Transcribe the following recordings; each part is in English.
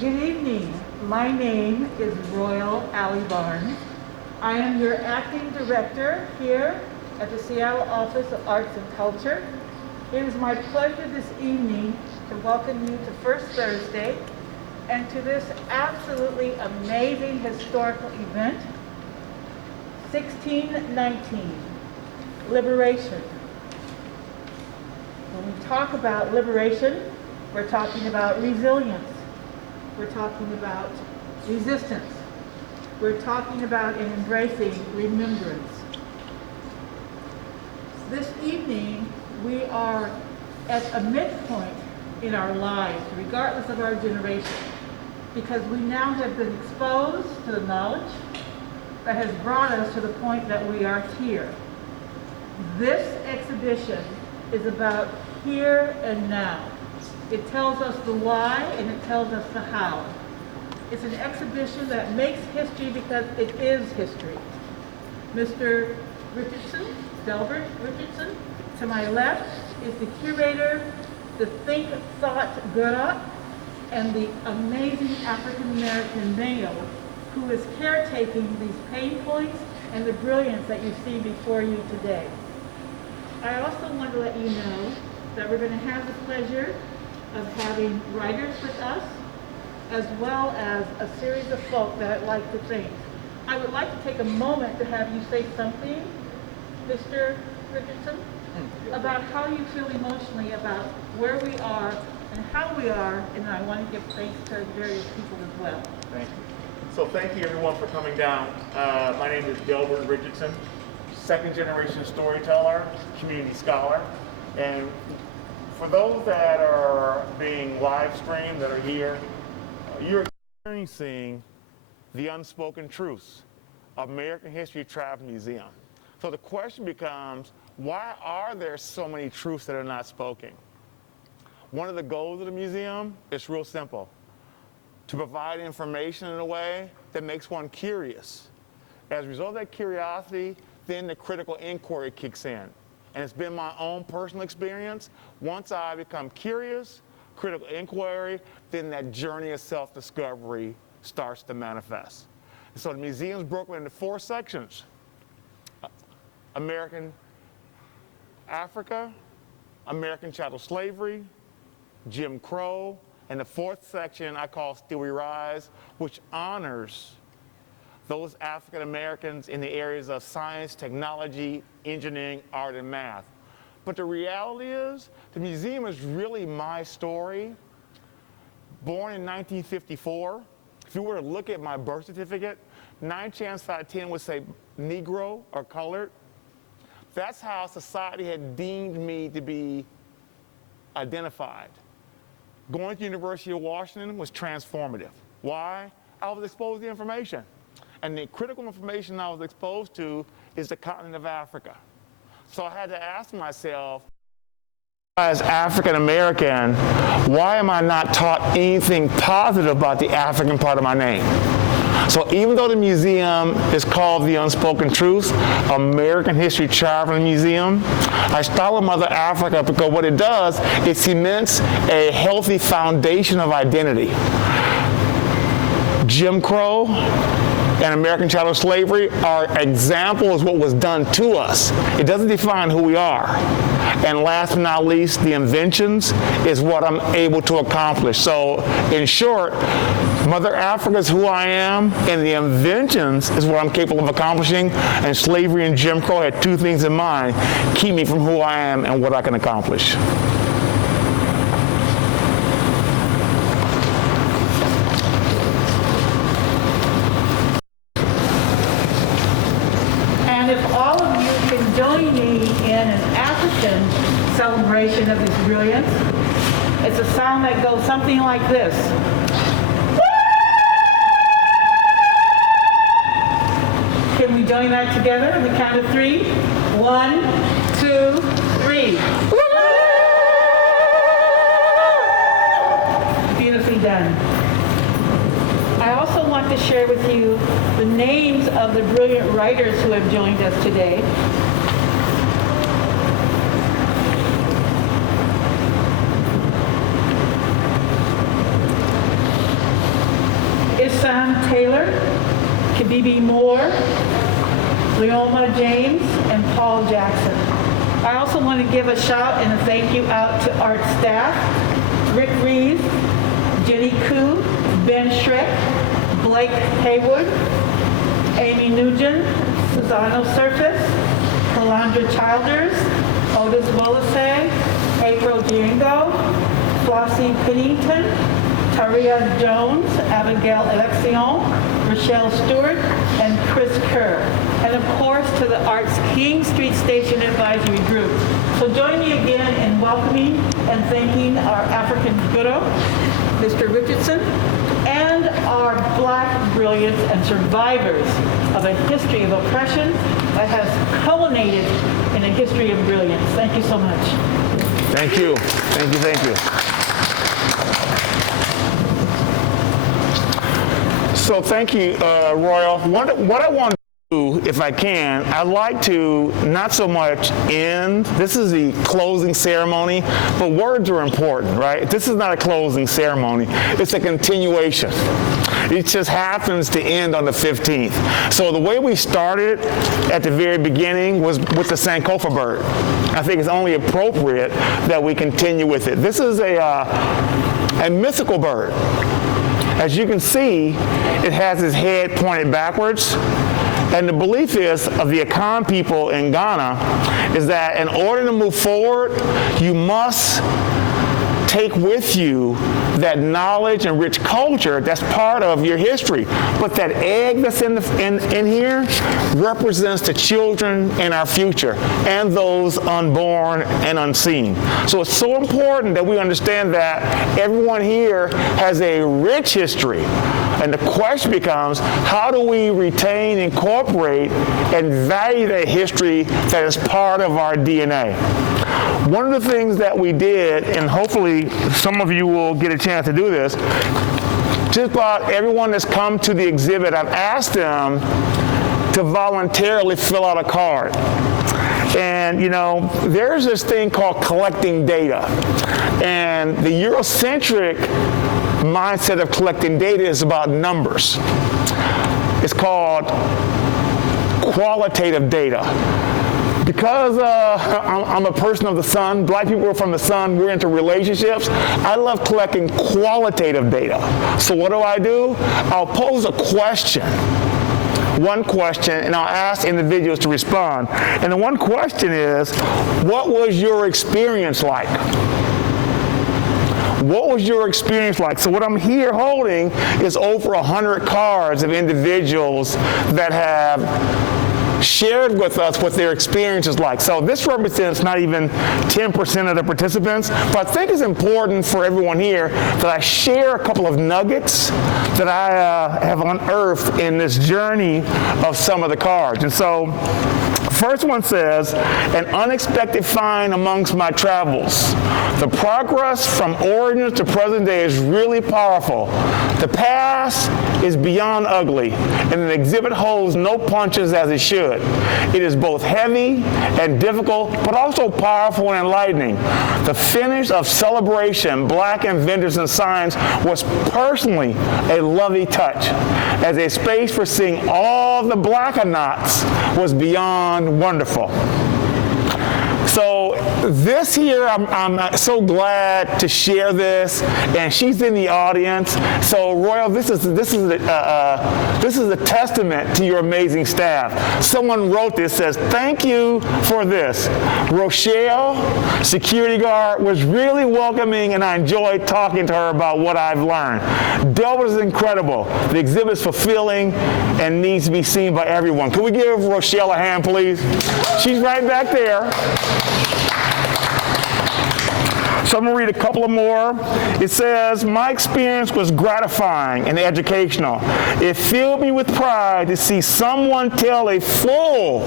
Good evening. My name is Royal Allie Barnes. I am your acting director here at the Seattle Office of Arts and Culture. It is my pleasure this evening to welcome you to First Thursday and to this absolutely amazing historical event, 1619, Liberation. When we talk about liberation, we're talking about resilience. We're talking about resistance. We're talking about and embracing remembrance. This evening, we are at a midpoint in our lives, regardless of our generation, because we now have been exposed to the knowledge that has brought us to the point that we are here. This exhibition is about here and now. It tells us the why and it tells us the how. It's an exhibition that makes history because it is history. Mr. Richardson, Delbert Richardson, to my left is the curator, the Think Thought Gura, and the amazing African-American male who is caretaking these pain points and the brilliance that you see before you today. I also want to let you know that we're going to have the pleasure of having writers with us, as well as a series of folk that I'd like to thank. I would like to take a moment to have you say something, Mr. Richardson, about how you feel emotionally about where we are and how we are, and I want to give thanks to various people as well. Thank you. So thank you everyone for coming down. My name is Delbert Richardson, second generation storyteller, community scholar, and for those that are being live streamed, that are here, you're experiencing the Unspoken Truths, American History Travel Museum. So the question becomes, why are there so many truths that are not spoken? One of the goals of the museum is real simple, to provide information in a way that makes one curious. As a result of that curiosity, then the critical inquiry kicks in. And it's been my own personal experience. Once I become curious, critical inquiry, then that journey of self-discovery starts to manifest. And so the museum's broken into 4 sections. American Africa, American Chattel Slavery, Jim Crow, and the 4th section I call Still We Rise, which honors those African Americans in the areas of science, technology, engineering, art, and math. But the reality is, the museum is really my story. Born in 1954, if you were to look at my birth certificate, 9 chances out of 10 would say Negro or colored. That's how society had deemed me to be identified. Going to the University of Washington was transformative. Why? I was exposed to information. And the critical information I was exposed to is the continent of Africa. So I had to ask myself, as African American, why am I not taught anything positive about the African part of my name? So even though the museum is called the Unspoken Truths, American History Traveling Museum, I start with Mother Africa because what it does, it cements a healthy foundation of identity. Jim Crow and American Chattel Slavery are examples of what was done to us. It doesn't define who we are. And last but not least, the inventions is what I'm able to accomplish. So in short, Mother Africa is who I am, and the inventions is what I'm capable of accomplishing, and slavery and Jim Crow had 2 things in mind: keep me from who I am and what I can accomplish. And if all of you can join me in an African celebration of this brilliance, it's a sound that goes something like this. Can we join that together on the count of 3? 1, 2, 3. Beautifully done. I also want to share with you the names of the brilliant writers who have joined us today. E.B. Moore, Leoma James, and Paul Jackson. I also want to give a shout and a thank you out to art staff, Rick Reeves, Jenny Koo, Ben Schreck, Blake Haywood, Amy Nugent, Susano Surface, Calandra Childers, Otis Willisay, April Giengo, Flossie Pennington, Taria Jones, Abigail Election, Rochelle Stewart, and Chris Kerr. And of course to the Arts King Street Station Advisory Group. So join me again in welcoming and thanking our African Guru, Mr. Richardson, and our Black brilliance and survivors of a history of oppression that has culminated in a history of brilliance. Thank you so much. Thank you. Thank you. Thank you. So thank you, Royal. What I want to do, if I can, I'd like to not so much end. This is the closing ceremony, but words are important, right? This is not a closing ceremony. It's a continuation. It just happens to end on the 15th. So the way we started at the very beginning was with the Sankofa bird. I think it's only appropriate that we continue with it. This is a mythical bird. As you can see, it has its head pointed backwards. And the belief is of the Akan people in Ghana is that in order to move forward, you must take with you that knowledge and rich culture that's part of your history. But that egg that's in here represents the children in our future and those unborn and unseen. So it's so important that we understand that everyone here has a rich history. And the question becomes, how do we retain, incorporate, and value that history that is part of our DNA? One of the things that we did, and hopefully some of you will get a chance to do this, just about everyone that's come to the exhibit, I've asked them to voluntarily fill out a card. And, you know, there's this thing called collecting data. And the Eurocentric mindset of collecting data is about numbers. It's called qualitative data. Because I'm a person of the sun, Black people are from the sun, we're into relationships, I love collecting qualitative data. So what do? I'll pose a question, one question, and I'll ask individuals to respond. And the one question is, what was your experience like? What was your experience like? So what I'm here holding is over 100 cards of individuals that have shared with us what their experience is like. So this represents not even 10% of the participants, but I think it's important for everyone here that I share a couple of nuggets that I have unearthed in this journey of some of the cards. And so first one says, an unexpected find amongst my travels. The progress from origins to present day is really powerful. The past is beyond ugly, and the exhibit holds no punches as it should. It is both heavy and difficult, but also powerful and enlightening. The finish of Celebration, Black Inventors and Science was personally a lovely touch, as a space for seeing all the Blackanauts was beyond wonderful. So this here, I'm so glad to share this, and she's in the audience. So Royal, this is a testament to your amazing staff. Someone wrote this, says, thank you for this. Rochelle, security guard, was really welcoming, and I enjoyed talking to her about what I've learned. Delbert is incredible. The exhibit is fulfilling and needs to be seen by everyone. Can we give Rochelle a hand, please? She's right back there. So I'm going to read a couple of more. It says, my experience was gratifying and educational. It filled me with pride to see someone tell a full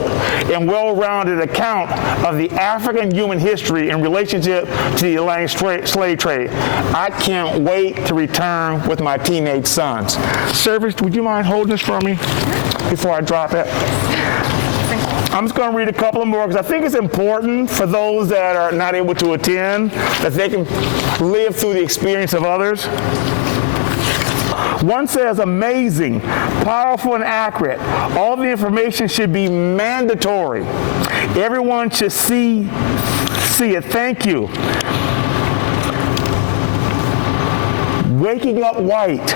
and well-rounded account of the African human history in relationship to the Atlantic slave trade. I can't wait to return with my teenage sons. Service, would you mind holding this for me before I drop it? I'm just going to read a couple of more because I think it's important for those that are not able to attend that they can live through the experience of others. One says amazing, powerful, and accurate. All the information should be mandatory. Everyone should see it. Thank you. Waking up white.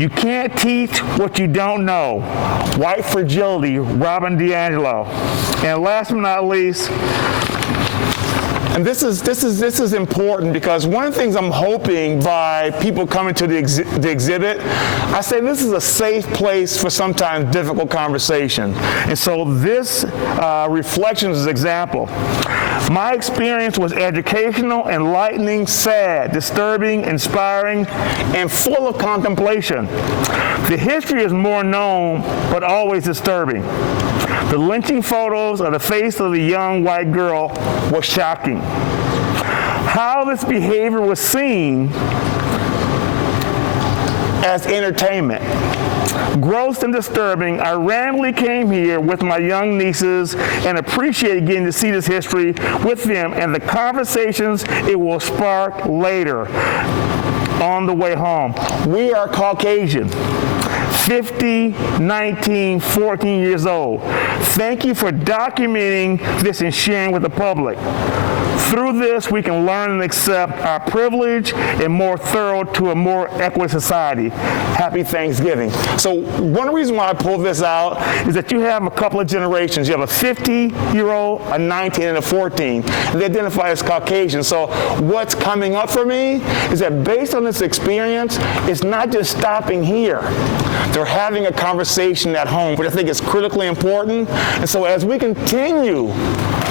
You can't teach what you don't know. White fragility, Robin DiAngelo. And last but not least, and this is important because one of the things I'm hoping by people coming to the exhibit, I say this is a safe place for sometimes difficult conversation. And so this reflection is an example. My experience was educational, enlightening, sad, disturbing, inspiring, and full of contemplation. The history is more known, but always disturbing. The lynching photos of the face of the young white girl was shocking. How this behavior was seen as entertainment. Gross and disturbing, I randomly came here with my young nieces and appreciate getting to see this history with them and the conversations it will spark later on the way home. We are Caucasian. 50, 19, 14 years old. Thank you for documenting this and sharing with the public. Through this, we can learn and accept our privilege and more thorough to a more equitable society. Happy Thanksgiving. So one reason why I pulled this out is that you have a couple of generations. You have a 50-year-old, a 19, and a 14. They identify as Caucasian. So what's coming up for me is that based on this experience, it's not just stopping here. They're having a conversation at home, which I think is critically important. And so as we continue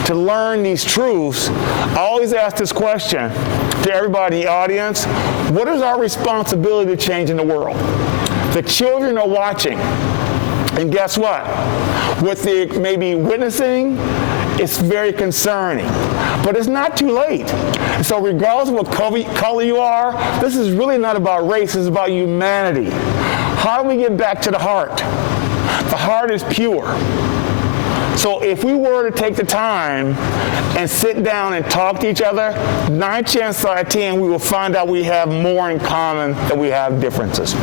to learn these truths, I always ask this question to everybody in the audience: what is our responsibility to change in the world? The children are watching. And guess what? What they may be witnessing, it's very concerning. But it's not too late. And so regardless of what color you are, this is really not about race, it's about humanity. How do we get back to the heart? The heart is pure. So if we were to take the time and sit down and talk to each other, 9 chances out of 10 we will find out we have more in common than we have differences.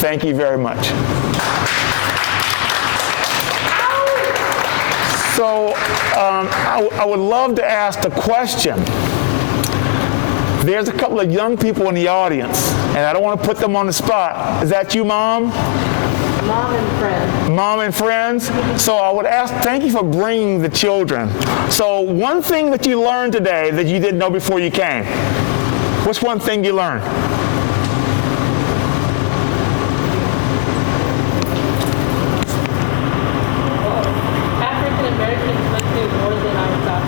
Thank you very much. So I would love to ask the question. There's a couple of young people in the audience, and I don't want to put them on the spot. Is that you, Mom? Mom and friends. Mom and friends. So I would ask, thank you for bringing the children. So one thing that you learned today that you didn't know before you came. What's one thing you learned? African Americans went through more than I thought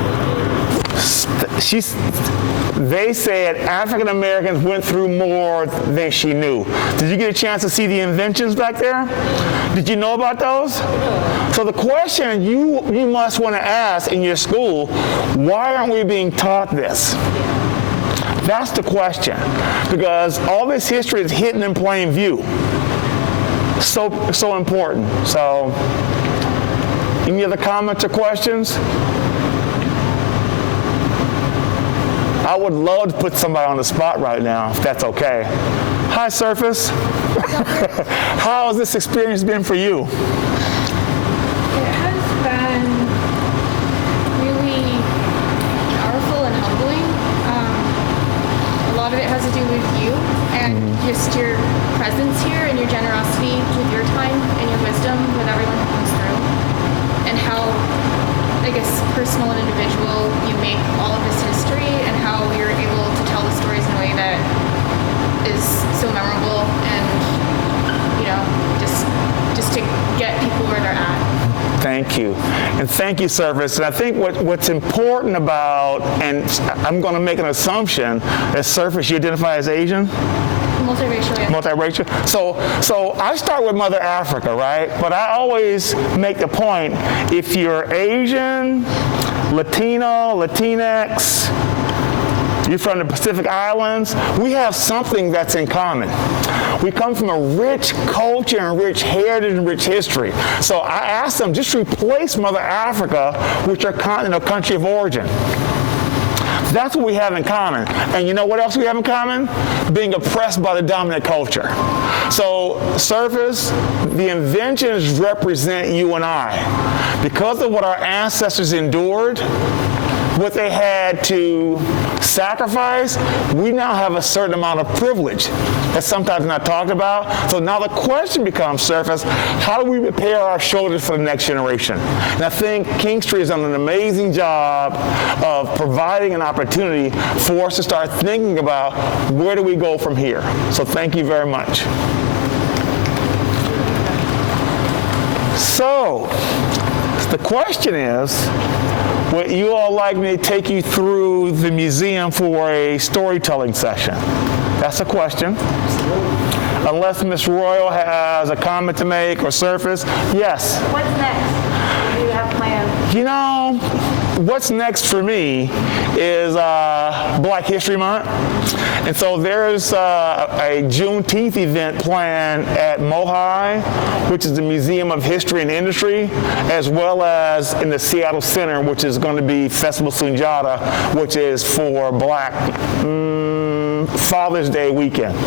They said African Americans went through more than she knew. Did you get a chance to see the inventions back there? Did you know about those? So the question you must want to ask in your school, why aren't we being taught this? That's the question, because all this history is hidden in plain view. So important. So, any other comments or questions? I would love to put somebody on the spot right now, if that's okay. Hi, Surface. How has this experience been for you? It has been really powerful and humbling. A lot of it has to do with you and just your presence here and your generosity with your time and your wisdom with everyone who comes through, and how, I guess, personal and individual you make all of this history, and how you're able to tell the stories in a way that is so memorable, and just to get people where they're at. Thank you. And thank you, Service. And I think what's important about, and I'm going to make an assumption that Surface, you identify as Asian? Multiracial, yeah. Multiracial. So I start with Mother Africa, right? But I always make the point, if you're Asian, Latino, Latinx, you're from the Pacific Islands, we have something that's in common. We come from a rich culture and rich heritage and rich history. So I asked them, just replace Mother Africa with your continent or country of origin. That's what we have in common. And you know what else we have in common? Being oppressed by the dominant culture. So, surface, the inventions represent you and I. Because of what our ancestors endured, what they had to sacrifice, we now have a certain amount of privilege that's sometimes not talked about. So now the question becomes, surface, how do we prepare our shoulders for the next generation? And I think Kingstree has done an amazing job of providing an opportunity for us to start thinking about where do we go from here. So thank you very much. So the question is, would you all like me to take you through the museum for a storytelling session? That's a question. Unless Ms. Royal has a comment to make or surface. Yes? What's next? What do you have planned? You know, what's next for me is Black History Month. And so there's a Juneteenth event planned at MOHI, which is the Museum of History and Industry, as well as in the Seattle Center, which is going to be Festival Sunjata, which is for Black Father's Day weekend.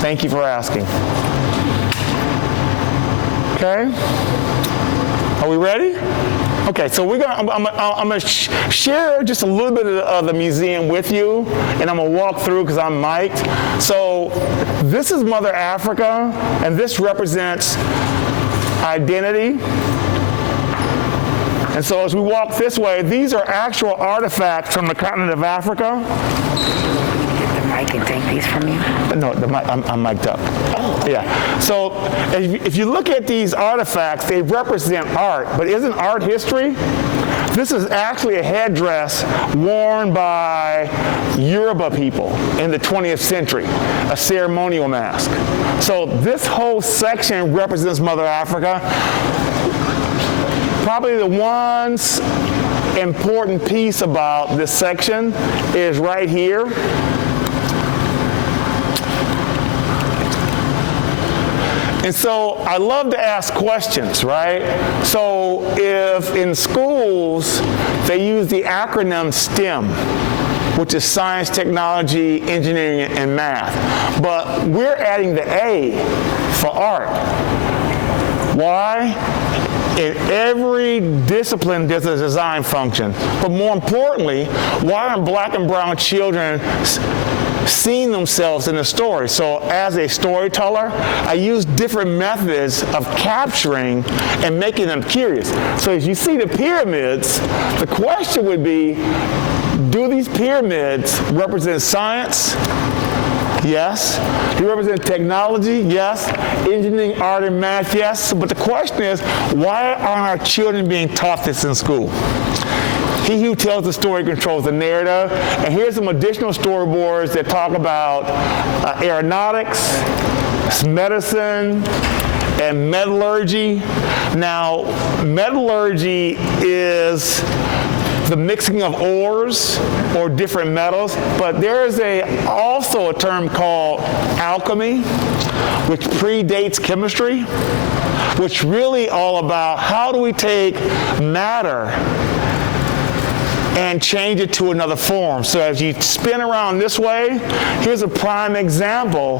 Thank you for asking. Okay? Are we ready? Okay, so I'm gonna share just a little bit of the museum with you, and I'm gonna walk through because I'm mic'd. So this is Mother Africa, and this represents identity. And so as we walk this way, these are actual artifacts from the continent of Africa. I can take these from you? No, I'm mic'd up. Oh. Yeah. So if you look at these artifacts, they represent art, but isn't art history? This is actually a headdress worn by Yoruba people in the 20th century, a ceremonial mask. So this whole section represents Mother Africa. Probably the one important piece about this section is right here. And so I love to ask questions, right? So if in schools they use the acronym STEM, which is science, technology, engineering, and math, but we're adding the A for art. Why? In every discipline, there's a design function. But more importantly, why are Black and brown children seeing themselves in the story? So as a storyteller, I use different methods of capturing and making them curious. So as you see the pyramids, the question would be, do these pyramids represent science? Yes. Do they represent technology? Yes. Engineering, art, and math? Yes. But the question is, why aren't our children being taught this in school? He who tells the story controls the narrative. And here's some additional storyboards that talk about aeronautics, medicine, and metallurgy. Now, metallurgy is the mixing of ores or different metals, but there is also a term called alchemy, which predates chemistry, which really all about how do we take matter and change it to another form. So as you spin around this way, here's a prime example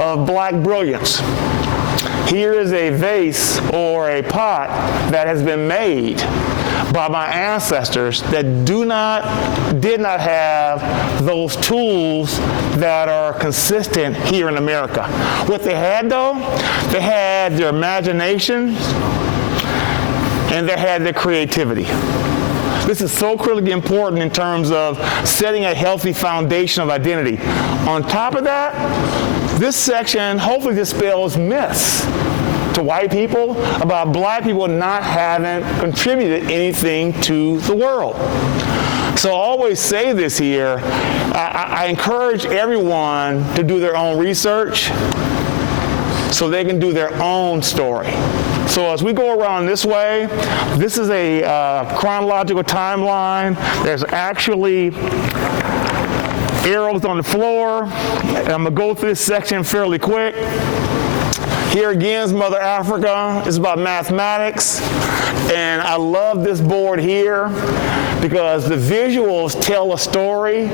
of Black brilliance. Here is a vase or a pot that has been made by my ancestors that did not have those tools that are consistent here in America. What they had though, they had their imagination and they had their creativity. This is so critically important in terms of setting a healthy foundation of identity. On top of that, this section hopefully dispels myths to white people about Black people not having contributed anything to the world. So I always say this here, I encourage everyone to do their own research so they can do their own story. So as we go around this way, this is a chronological timeline. There's actually arrows on the floor. I'm gonna go through this section fairly quick. Here again is Mother Africa. It's about mathematics. And I love this board here because the visuals tell a story.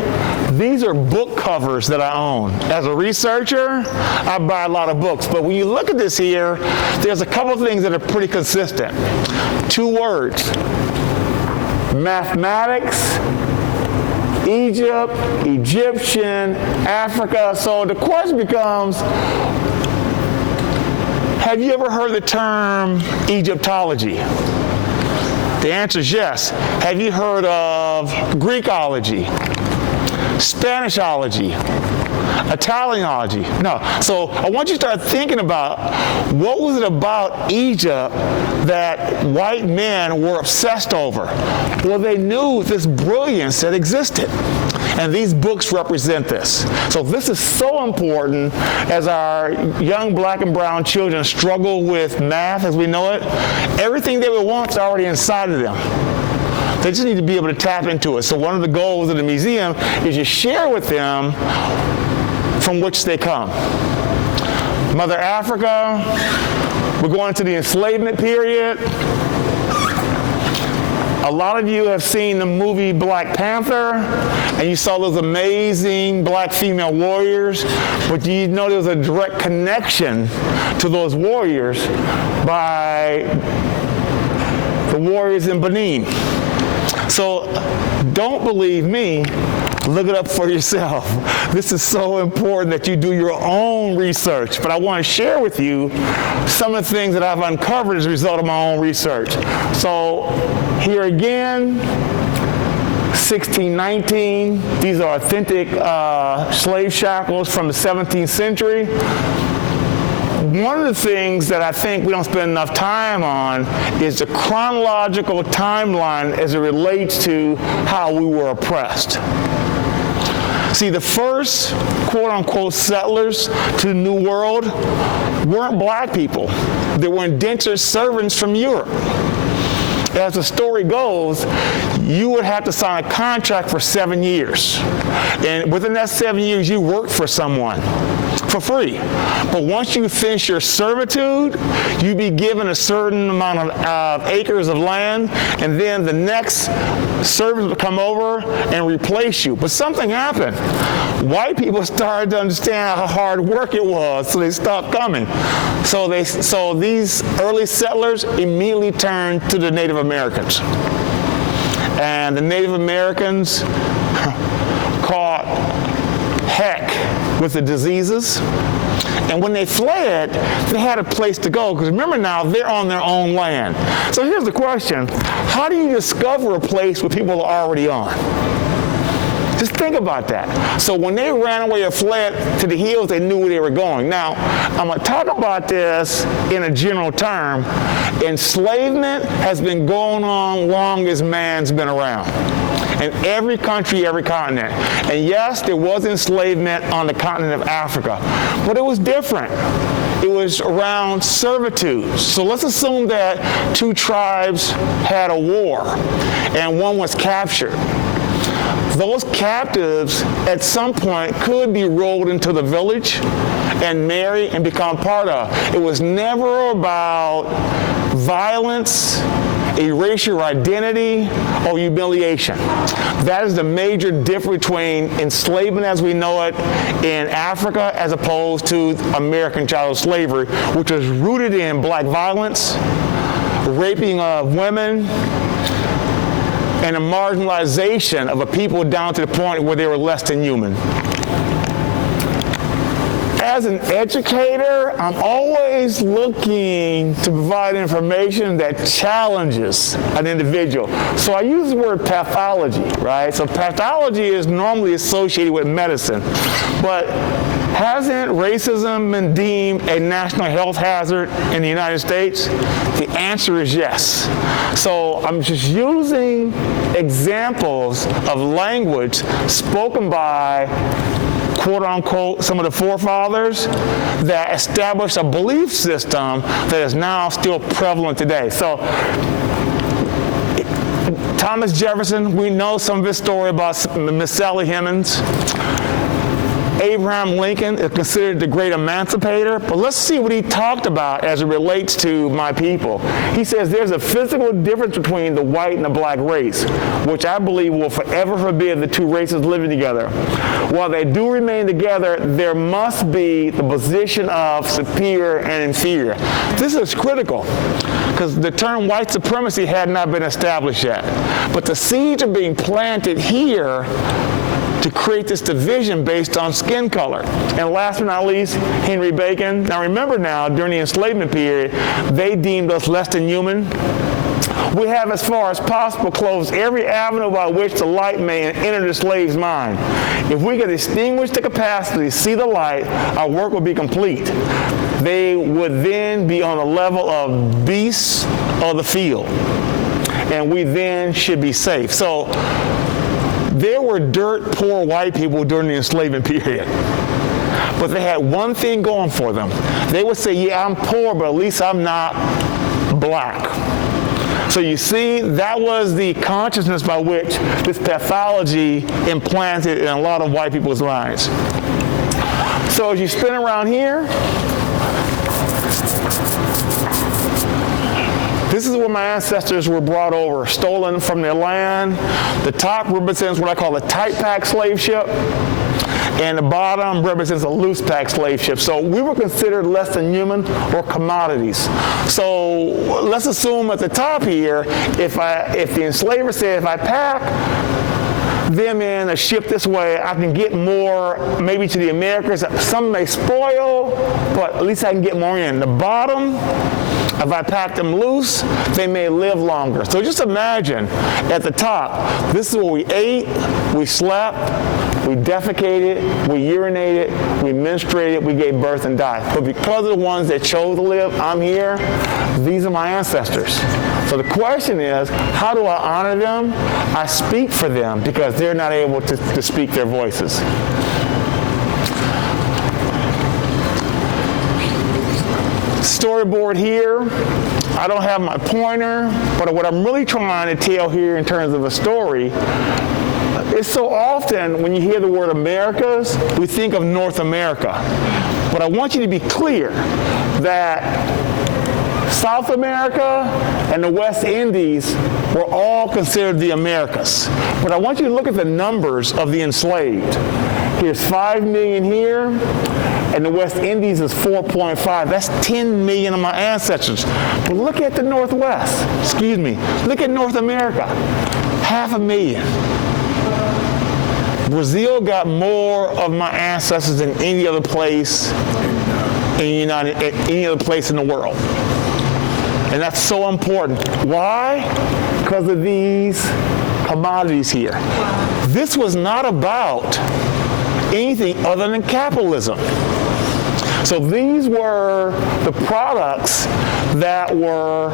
These are book covers that I own. As a researcher, I buy a lot of books. But when you look at this here, there's a couple of things that are pretty consistent. 2 words: mathematics, Egypt, Egyptian, Africa. So the question becomes, have you ever heard the term Egyptology? The answer is yes. Have you heard of Greekology, Spanishology, Italianology? No. So I want you to start thinking about, what was it about Egypt that white men were obsessed over? Well, they knew this brilliance that existed. And these books represent this. So this is so important as our young black and brown children struggle with math as we know it. Everything they would want is already inside of them. They just need to be able to tap into it. So one of the goals of the museum is to share with them from which they come. Mother Africa, we're going to the enslavement period. A lot of you have seen the movie Black Panther, and you saw those amazing black female warriors, but you know there was a direct connection to those warriors by the warriors in Benin. So don't believe me, look it up for yourself. This is so important that you do your own research, but I want to share with you some of the things that I've uncovered as a result of my own research. So here again, 1619, these are authentic slave shackles from the 17th century. One of the things that I think we don't spend enough time on is the chronological timeline as it relates to how we were oppressed. See, the first quote-unquote settlers to the New World weren't black people. They were indentured servants from Europe. As the story goes, you would have to sign a contract for 7 years. And within that 7 years, you worked for someone for free. But once you finish your servitude, you'd be given a certain amount of acres of land, and then the next servant would come over and replace you. But something happened. White people started to understand how hard work it was, so they stopped coming. So these early settlers immediately turned to the Native Americans. And the Native Americans caught heck with the diseases. And when they fled, they had a place to go, because remember now, they're on their own land. So here's the question: how do you discover a place where people are already on? Just think about that. So when they ran away or fled to the hills, they knew where they were going. Now, I'm going to talk about this in a general term. Enslavement has been going on long as man's been around. In every country, every continent. And yes, there was enslavement on the continent of Africa, but it was different. It was around servitude. So let's assume that 2 tribes had a war and one was captured. Those captives at some point could be rolled into the village and marry and become part of. It was never about violence, erase your identity, or humiliation. That is the major difference between enslavement as we know it in Africa as opposed to American chattel slavery, which was rooted in black violence, raping of women, and a marginalization of a people down to the point where they were less than human. As an educator, I'm always looking to provide information that challenges an individual. So I use the word pathology, right? So pathology is normally associated with medicine, but hasn't racism been deemed a national health hazard in the United States? The answer is yes. So I'm just using examples of language spoken by quote-unquote, some of the forefathers that established a belief system that is now still prevalent today. So Thomas Jefferson, we know some of his story about Miss Sally Hemings. Abraham Lincoln is considered the great emancipator, but let's see what he talked about as it relates to my people. He says there's a physical difference between the white and the black race, which I believe will forever forbid the two races living together. While they do remain together, there must be the position of superior and inferior. This is critical because the term white supremacy had not been established yet. But the seeds are being planted here to create this division based on skin color. And last but not least, Henry Bacon. Now remember now, during the enslavement period, they deemed us less than human. We have, as far as possible, closed every avenue by which the light may enter the slave's mind. If we could extinguish the capacity to see the light, our work would be complete. They would then be on the level of beasts of the field, and we then should be safe. So there were dirt poor white people during the enslavement period, but they had one thing going for them. They would say, yeah, I'm poor, but at least I'm not black. So you see, that was the consciousness by which this pathology implanted in a lot of white people's minds. So as you spin around here, this is where my ancestors were brought over, stolen from their land. The top represents what I call a tight pack slave ship, and the bottom represents a loose pack slave ship. So we were considered less than human or commodities. So let's assume at the top here, if the enslaver said, if I pack them in a ship this way, I can get more maybe to the Americas. Some may spoil, but at least I can get more in. The bottom, if I pack them loose, they may live longer. So just imagine at the top, this is where we ate, we slept, we defecated, we urinated, we menstruated, we gave birth and died. But because of the ones that chose to live, I'm here, these are my ancestors. So the question is, how do I honor them? I speak for them because they're not able to speak their voices. Storyboard here. I don't have my pointer, but what I'm really trying to tell here in terms of a story is so often when you hear the word Americas, we think of North America. But I want you to be clear that South America and the West Indies were all considered the Americas. But I want you to look at the numbers of the enslaved. Here's 5 million here, and the West Indies is 4.5. That's 10 million of my ancestors. But look at the Northwest. Look at North America. 500,000. Brazil got more of my ancestors than any other place in the world. And that's so important. Why? Because of these commodities here. Wow. This was not about anything other than capitalism. So these were the products that were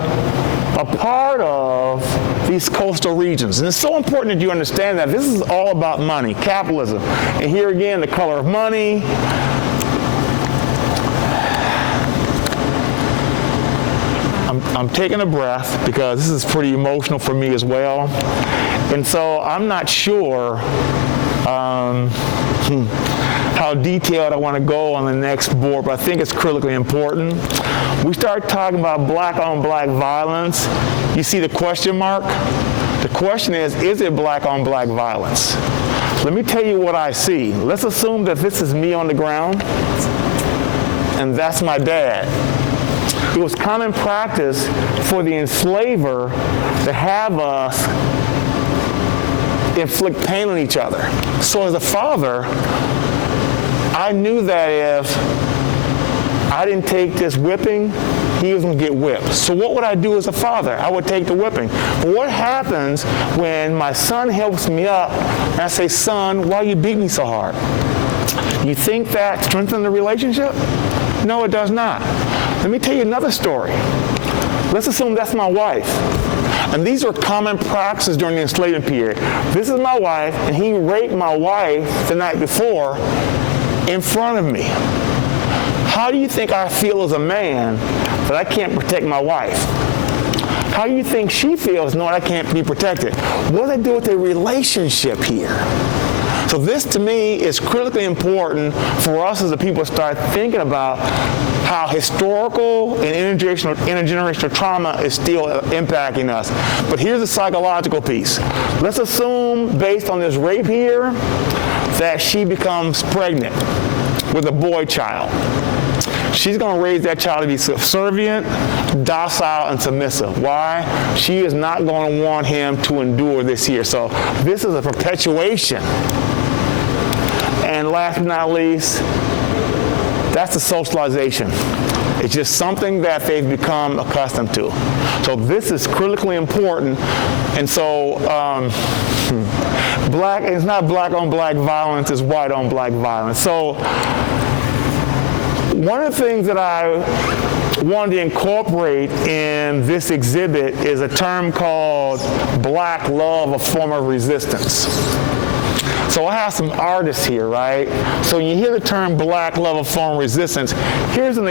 a part of these coastal regions. And it's so important that you understand that this is all about money, capitalism. And here again, the color of money. I'm taking a breath because this is pretty emotional for me as well. And so I'm not sure how detailed I want to go on the next board, but I think it's critically important. We start talking about black on black violence. You see the question mark? The question is it black on black violence? Let me tell you what I see. Let's assume that this is me on the ground, and that's my dad. It was common practice for the enslaver to have us inflict pain on each other. So as a father, I knew that if I didn't take this whipping, he was going to get whipped. So what would I do as a father? I would take the whipping. But what happens when my son helps me up and I say, son, why you beat me so hard? You think that strengthens the relationship? No, it does not. Let me tell you another story. Let's assume that's my wife. And these are common practices during the enslavement period. This is my wife, and he raped my wife the night before in front of me. How do you think I feel as a man that I can't protect my wife? How do you think she feels knowing I can't be protected? What does that do with the relationship here? So this, to me, is critically important for us as a people to start thinking about how historical and intergenerational trauma is still impacting us. But here's the psychological piece. Let's assume, based on this rape here, that she becomes pregnant with a boy child. She's going to raise that child to be subservient, docile, and submissive. Why? She is not going to want him to endure this here. So this is a perpetuation. And last but not least, that's the socialization. It's just something that they've become accustomed to. So this is critically important. And so it's not black on black violence, it's white on black violence. So one of the things that I wanted to incorporate in this exhibit is a term called black love, a form of resistance. So I have some artists here, right? So when you hear the term black love, a form of resistance, here's an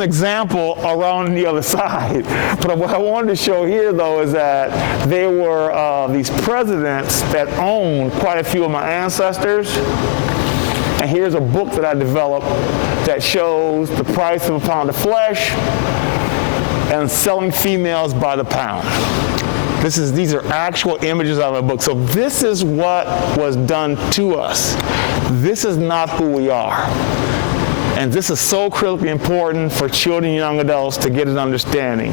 example around the other side. But what I wanted to show here, though, is that there were these presidents that owned quite a few of my ancestors. And here's a book that I developed that shows the price of a pound of flesh and selling females by the pound. These are actual images out of a book. So this is what was done to us. This is not who we are. And this is so critically important for children and young adults to get an understanding.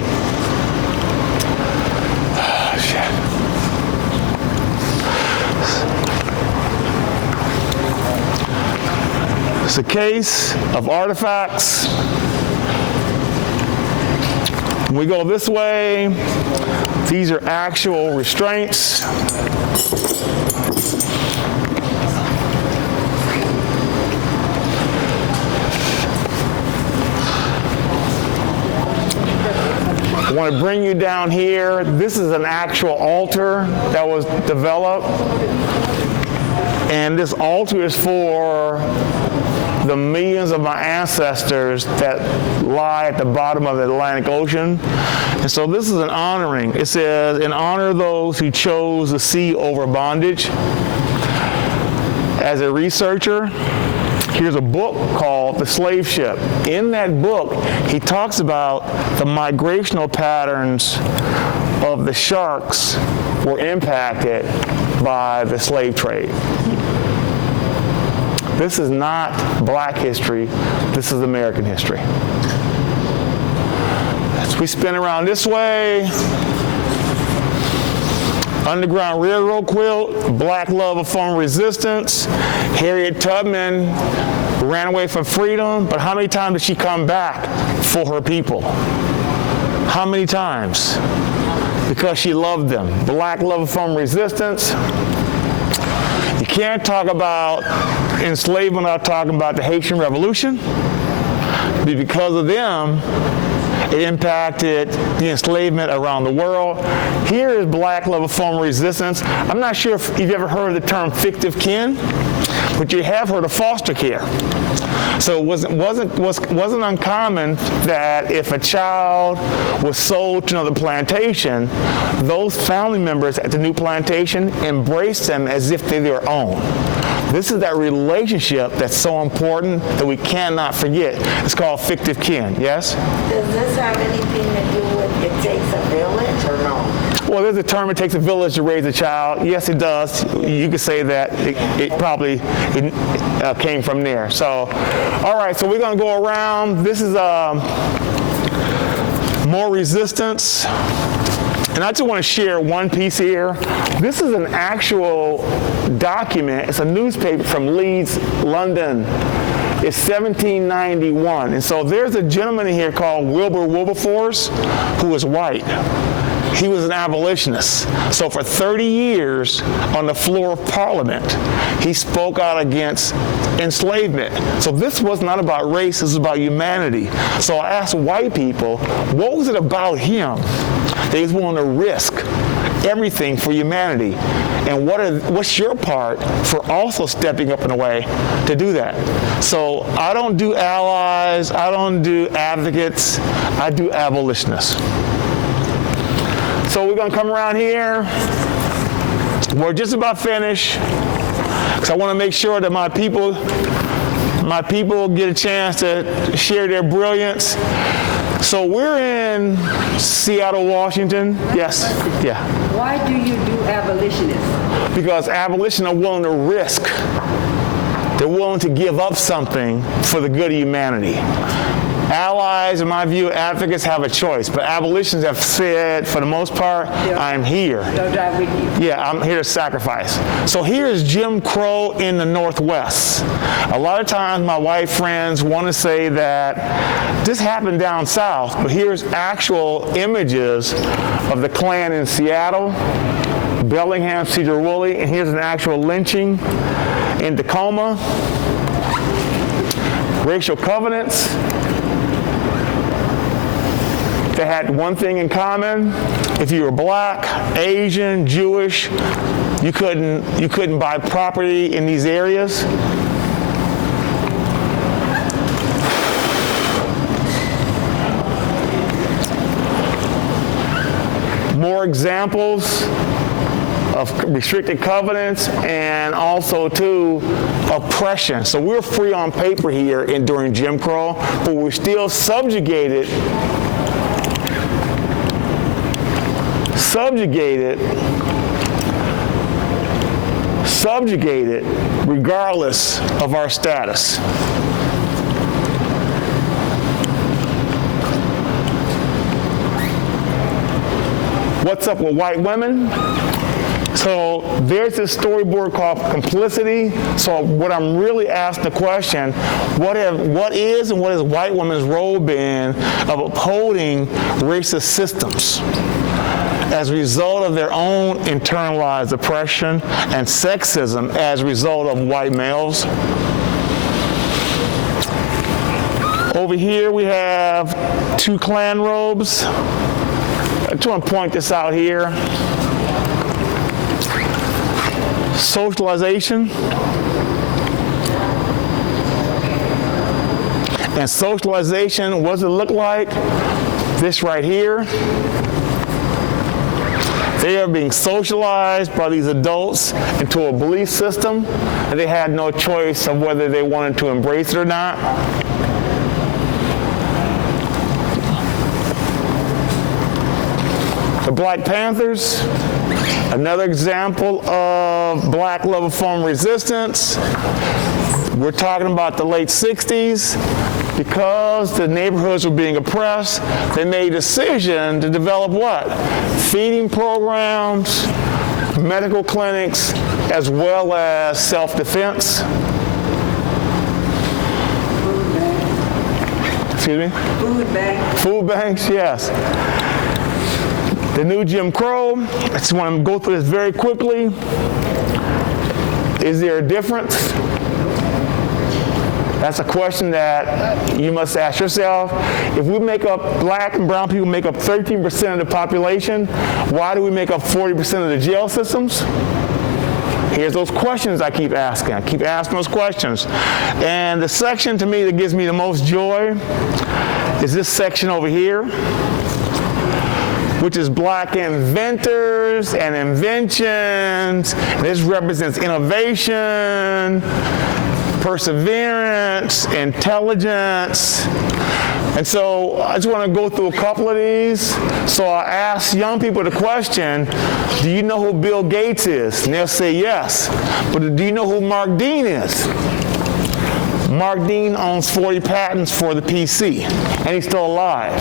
It's a case of artifacts. When we go this way, these are actual restraints. I want to bring you down here. This is an actual altar that was developed. And this altar is for the millions of my ancestors that lie at the bottom of the Atlantic Ocean. And so this is an honoring. It says, in honor of those who chose the sea over bondage. As a researcher, here's a book called The Slave Ship. In that book, he talks about the migrational patterns of the sharks were impacted by the slave trade. This is not black history, this is American history. As we spin around this way, Underground Railroad quilt, black love, a form of resistance. Harriet Tubman ran away from freedom, but how many times did she come back for her people? How many times? Because she loved them. Black love, a form of resistance. You can't talk about enslavement without talking about the Haitian Revolution. Because of them, it impacted the enslavement around the world. Here is black love, a form of resistance. I'm not sure if you've ever heard of the term fictive kin, but you have heard of foster care. So it wasn't uncommon that if a child was sold to another plantation, those family members at the new plantation embraced them as if they're their own. This is that relationship that's so important that we cannot forget. It's called fictive kin, yes? Does this have anything to do with it takes a village or no? Well, there's a term, it takes a village to raise a child. Yes, it does. You could say that. It probably came from there. So, all right, so we're going to go around. This is more resistance. And I just want to share one piece here. This is an actual document. It's a newspaper from Leeds, London. It's 1791. And so there's a gentleman in here called Wilbur Wilberforce who is white. He was an abolitionist. So for 30 years on the floor of Parliament, he spoke out against enslavement. So this was not about race, this was about humanity. So I asked white people, what was it about him that he was willing to risk everything for humanity? And what's your part for also stepping up in a way to do that? So I don't do allies, I don't do advocates, I do abolitionists. So we're going to come around here. We're just about finished, because I want to make sure that my people get a chance to share their brilliance. So we're in Seattle, Washington. Yes, yeah. Why do you do abolitionists? Because abolitionists are willing to risk. They're willing to give up something for the good of humanity. Allies, in my view, advocates have a choice, but abolitionists have said, for the most part, I'm here. Don't die with you. Yeah, I'm here to sacrifice. So here's Jim Crow in the Northwest. A lot of times my white friends want to say that this happened down south, but here's actual images of the Klan in Seattle, Bellingham, Cedar Woolley, and here's an actual lynching in Tacoma. Racial covenants. They had one thing in common. If you were black, Asian, Jewish, you couldn't buy property in these areas. More examples of restricted covenants, and also too oppression. So we're free on paper here during Jim Crow, but we're still subjugated regardless of our status. What's up with white women? So there's this storyboard called Complicity. So what I'm really asking the question, what is white women's role been of upholding racist systems as a result of their own internalized oppression and sexism as a result of white males? Over here we have two Klan robes. I just want to point this out here. Socialization. And socialization, what does it look like? This right here. They are being socialized by these adults into a belief system, and they had no choice of whether they wanted to embrace it or not. The Black Panthers, another example of black level form resistance. We're talking about the late 60s. Because the neighborhoods were being oppressed, they made a decision to develop what? Feeding programs, medical clinics, as well as self-defense. Excuse me? Food banks. Food banks, yes. The new Jim Crow, I just want to go through this very quickly. Is there a difference? That's a question that you must ask yourself. If we make up, black and brown people make up 13% of the population, why do we make up 40% of the jail systems? Here's those questions I keep asking. I keep asking those questions. And the section to me that gives me the most joy is this section over here, which is black inventors and inventions. This represents innovation, perseverance, intelligence. And so I just want to go through a couple of these. So I ask young people the question, do you know who Bill Gates is? And they'll say yes. But do you know who Mark Dean is? Mark Dean owns 40 patents for the PC, and he's still alive.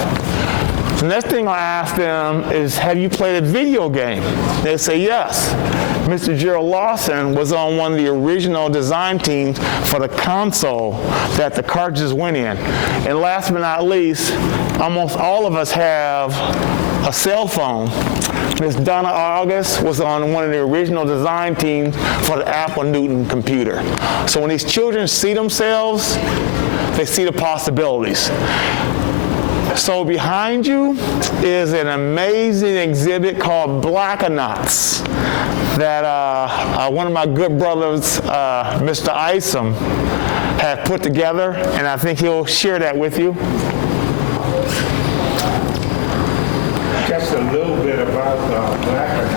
The next thing I ask them is, have you played a video game? They say yes. Mr. Gerald Lawson was on one of the original design teams for the console that the cartridges went in. And last but not least, almost all of us have a cell phone. Miss Donna August was on one of the original design teams for the Apple Newton computer. So when these children see themselves, they see the possibilities. So behind you is an amazing exhibit called Blackanauts that one of my good brothers, Mr. Isom, had put together, and I think he'll share that with you. Just a little bit about Blackanauts.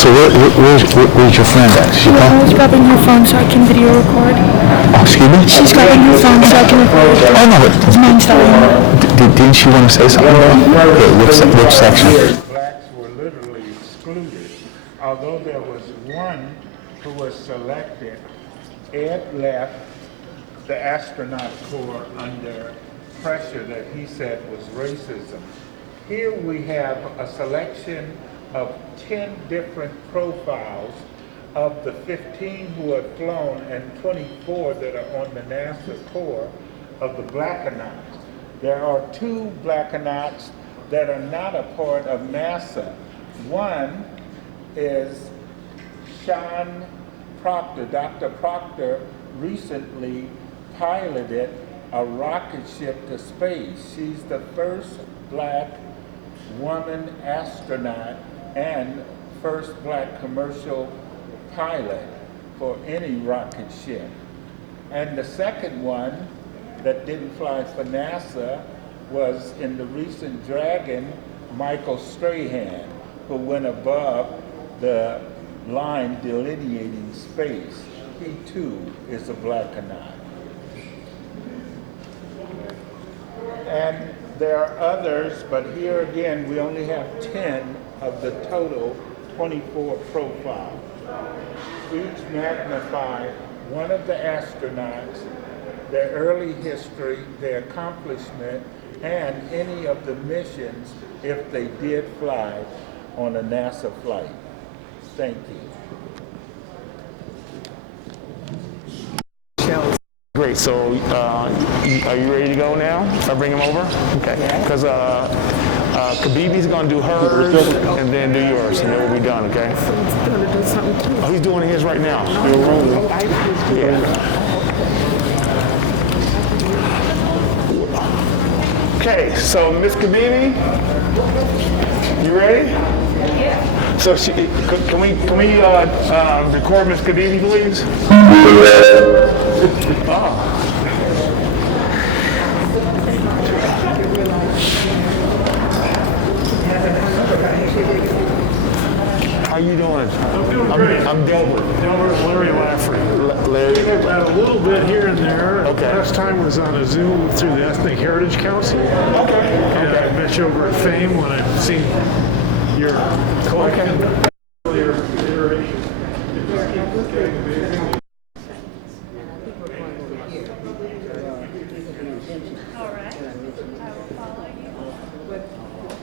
So where's your friend at? She gone? She's grabbing her phone so I can video record. Oh, excuse me? She's grabbing her phone so I can record. Oh, no, but Mine's telling. didn't she want to say something about it? Which section? Blacks were literally excluded. Although there was one who was selected, Ed left the astronaut corps under pressure that he said was racism. Here we have a selection of 10 different profiles of the 15 who have flown and 24 that are on the NASA Corps of the Blackanauts. There are 2 Blackanauts that are not a part of NASA. One is Sean Proctor. Dr. Proctor recently piloted a rocket ship to space. She's the first Black woman astronaut and first Black commercial pilot for any rocket ship. And the second one that didn't fly for NASA was in the recent Dragon, Michael Strahan, who went above the line delineating space. He too is a Blackanaught. And there are others, but here again, we only have 10 of the total 24 profiles. Each magnify one of the astronauts, their early history, their accomplishment, and any of the missions if they did fly on a NASA flight. Thank you. Great, so are you ready to go now? I'll bring him over? Okay, because Kabibi's gonna do hers and then do yours, and then we'll be done, okay? Oh, he's doing his right now. Yeah. Okay, so Miss Kabibi, you ready? Yeah. So can we record Miss Kabibi, please? Oh. How you doing? I'm doing great. I'm Delbert. Larry Laffrey. Larry. A little bit here and there. Okay. Last time was on a Zoom through the Ethnic Heritage Council. Okay. And I met you over at Fame when I've seen your collection. Earlier iteration. All right. I will follow you.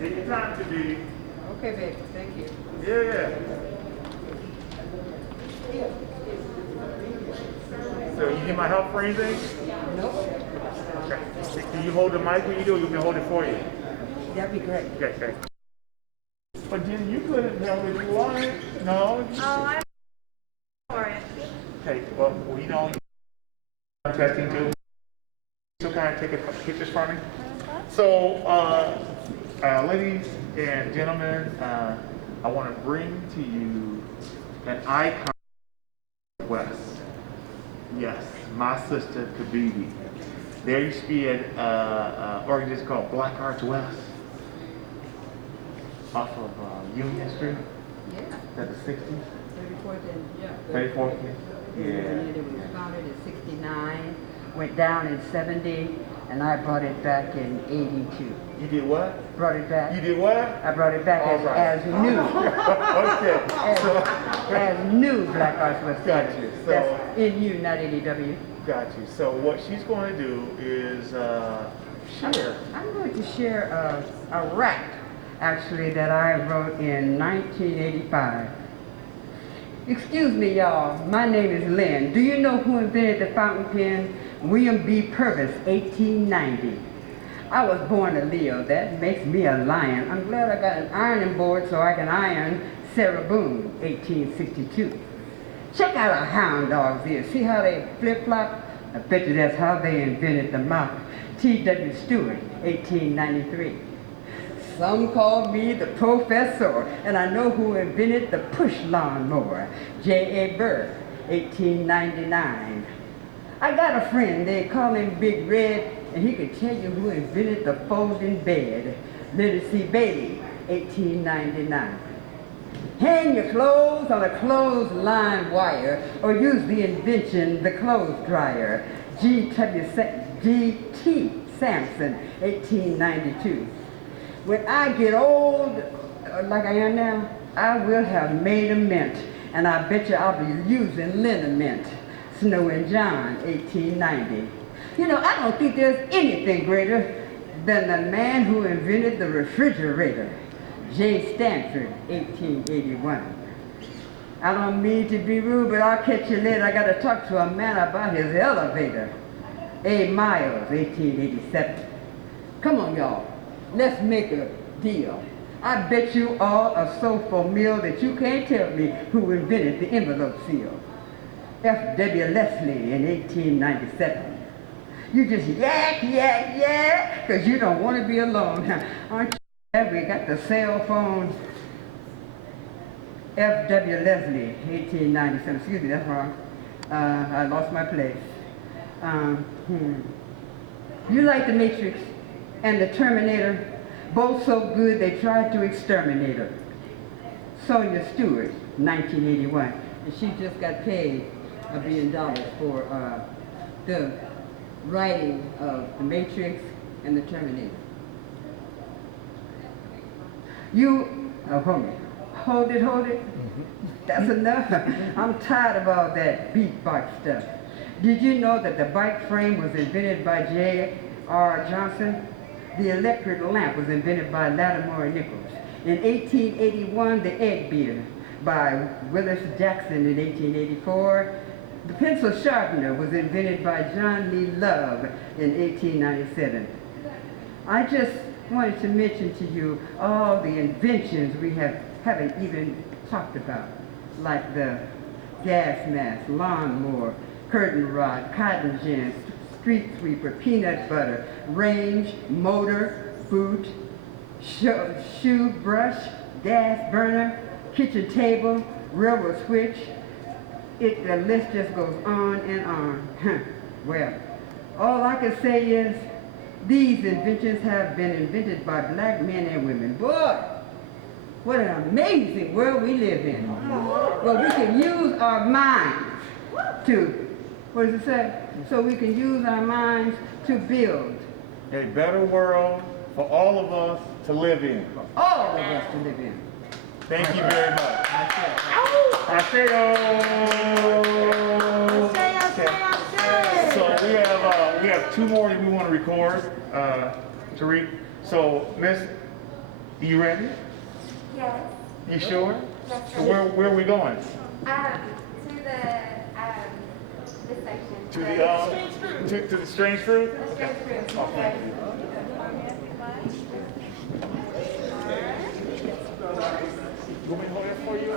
Take your time, Kabibi. Okay, baby, thank you. Yeah. So you need my help for anything? Nope, Okay. Can you hold the mic when you do it? You want me to hold it for you? that'd be great. Okay. But then you couldn't tell me you wanted. No. Oh, I'm for it. Okay, well, you know, I'm testing too. So can I take a couple pictures for me? So, ladies and gentlemen, I want to bring to you an icon of the West. Yes, my sister Kabibi. There used to be an organization called Black Arts West off of Union Street. Yeah, Is that the 60s? 34th and, yeah. 34th? Yeah. It was founded in 69, went down in 70, and I brought it back in 82. You did what? Brought it back. You did what? I brought it back All right. as new. Okay. As new Black Arts West. Got you. So- That's NU, not NEW. Got you. So what she's going to do is share. I'm going to share a rap, actually, that I wrote in 1985. Excuse me, y'all. My name is Lynn. Do you know who invented the fountain pen? William B. Purvis, 1890. I was born a Leo. That makes me a lion. I'm glad I got an ironing board so I can iron Sarah Boone, 1862. Check out our hound dogs here. See how they flip-flop? I bet you that's how they invented the mop. T.W. Stewart, 1893. Some call me the professor, and I know who invented the push lawnmower. J.A. Burr, 1899. I got a friend, they call him Big Red, and he could tell you who invented the folding bed. Leonard C. Bailey, 1899. Hang your clothes on a clothesline wire, or use the invention, the clothes dryer. G.T. Sampson, 1892. When I get old, like I am now, I will have made a mint, and I bet you I'll be using liniment. Snow and John, 1890. You know, I don't think there's anything greater than the man who invented the refrigerator. J. Stanford, 1881. I don't mean to be rude, but I'll catch you later. I got to talk to a man about his elevator. A. Miles, 1887. Come on, y'all. Let's make a deal. I bet you all are so familiar that you can't tell me who invented the envelope seal. F.W. Leslie in 1897. You just yak, because you don't want to be alone. Aren't you glad we got the cell phone? F.W. Leslie, 1897. Excuse me, that's wrong. I lost my place. You like the Matrix and the Terminator? Both so good they tried to exterminate her. Sonia Stewart, 1981. And she just got paid $1 billion for the writing of the Matrix and the Terminator. Hold it. That's enough. I'm tired of all that beatbox stuff. Did you know that the bike frame was invented by J.R. Johnson? The electric lamp was invented by Latimer Nichols. In 1881, the egg beater by Willis Jackson in 1884. The pencil sharpener was invented by John Lee Love in 1897. I just wanted to mention to you all the inventions we haven't even talked about, like the gas mask, lawnmower, curtain rod, cotton gin, street sweeper, peanut butter, range, motor, boot, shoe brush, gas burner, kitchen table, railroad switch. The list just goes on and on. Well, all I can say is these inventions have been invented by black men and women. Boy, what an amazing world we live in. Well, we can use our minds to, what does it say? So we can use our minds to build A better world for all of us to live in. for all of us to live in. Thank you very much. So we have two more that we want to record, Tariq. So, Miss, you ready? Yes. You sure? Yes. So where are we going? To this section. To the strange fruit? The strange fruit. Okay. Want me to hold it for you?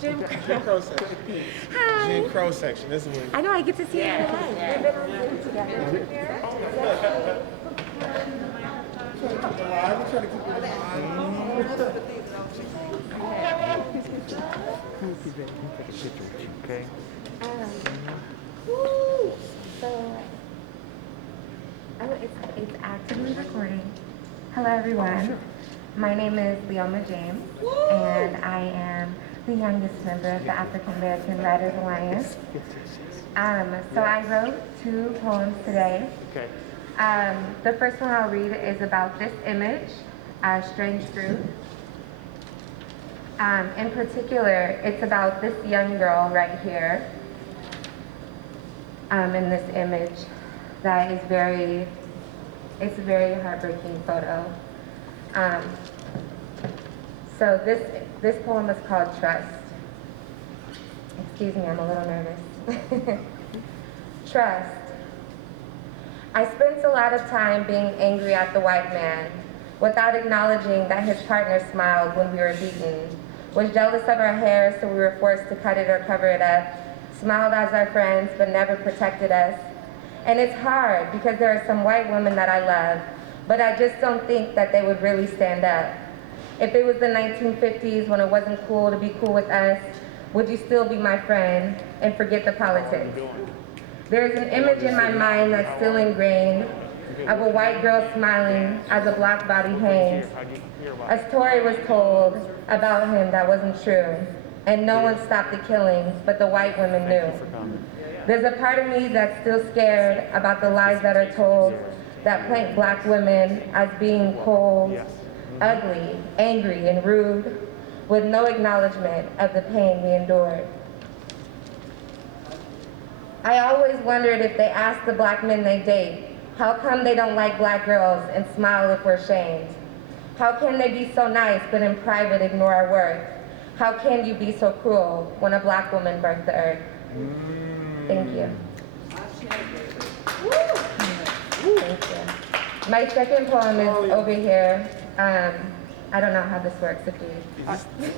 Jim Crow section. Hi. Jim Crow section. This is what. I know, I get to see you in live. We've been on Zoom together. I'm trying to keep it alive. Okay. So, it's actively recording. Hello, everyone. My name is Leoma James, and I am the youngest member of the African American Writers Alliance. So I wrote 2 poems today. Okay. The first one I'll read is about this image, Strange Fruit. In particular, it's about this young girl right here in this image that is it's a very heartbreaking photo. So this poem is called Trust. Excuse me, I'm a little nervous. Trust. I spent a lot of time being angry at the white man without acknowledging that his partner smiled when we were beaten, was jealous of our hair so we were forced to cut it or cover it up, smiled as our friends but never protected us. And it's hard because there are some white women that I love, but I just don't think that they would really stand up. If it was the 1950s when it wasn't cool to be cool with us, would you still be my friend and forget the politics? There is an image in my mind that's still ingrained of a white girl smiling as a black body hangs. A story was told about him that wasn't true, and no one stopped the killings, but the white women knew. There's a part of me that's still scared about the lies that are told that paint black women as being cold, ugly, angry, and rude, with no acknowledgement of the pain we endured. I always wondered if they asked the black men they date, how come they don't like black girls and smile if we're shamed? How can they be so nice but in private ignore our work? How can you be so cruel when a black woman birthed the earth? Thank you. Thank you. My second poem is over here. I don't know how this works if you...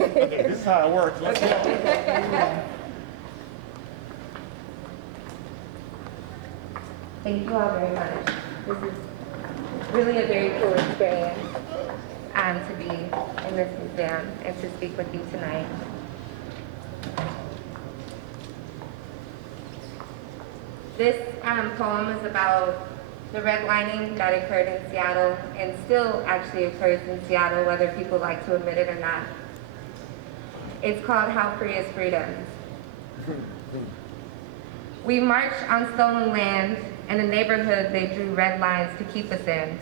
Okay, this is how it works. Let's go. Thank you all very much. This is really a very cool experience to be in this museum and to speak with you tonight. This poem is about the redlining that occurred in Seattle and still actually occurs in Seattle, whether people like to admit it or not. It's called How Free is Freedom. We marched on stolen land. In a neighborhood, they drew red lines to keep us in.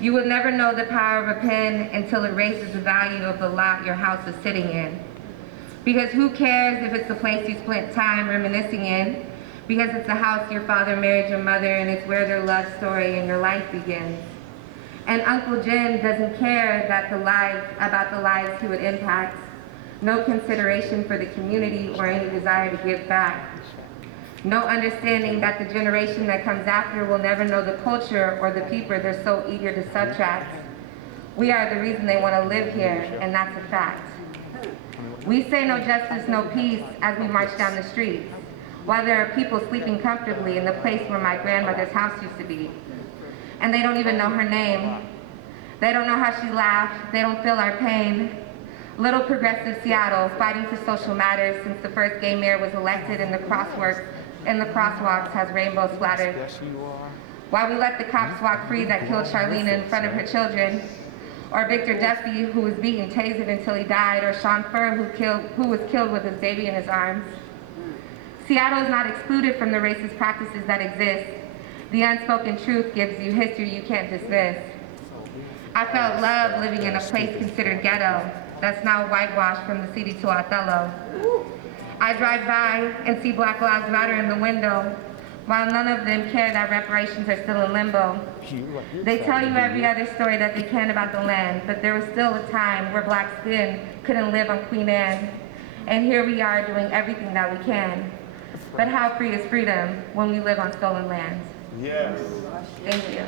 You would never know the power of a pen until it raises the value of the lot your house is sitting in. Because who cares if it's the place you spent time reminiscing in? Because it's the house your father married your mother, and it's where their love story and your life begins. And Uncle Jim doesn't care about the lives he would impact. No consideration for the community or any desire to give back. No understanding that the generation that comes after will never know the culture or the people they're so eager to subtract. We are the reason they want to live here, and that's a fact. We say no justice, no peace as we march down the streets, while there are people sleeping comfortably in the place where my grandmother's house used to be. And they don't even know her name. They don't know how she laughed. They don't feel our pain. Little progressive Seattle, fighting for social matters since the first gay mayor was elected, and the crosswalks has rainbows splattered. While we let the cops walk free that killed Charlene in front of her children, or Victor Duffy, who was beaten, tasered until he died, or Sean Furr, who was killed with his baby in his arms. Seattle is not excluded from the racist practices that exist. The unspoken truth gives you history you can't dismiss. I felt love living in a place considered ghetto that's now whitewashed from the city to Othello. I drive by and see Black Lives Matter in the window, while none of them care that reparations are still in limbo. They tell you every other story that they can about the land, but there was still a time where black skin couldn't live on Queen Anne. And here we are doing everything that we can. But how free is freedom when we live on stolen land? Yes. Thank you.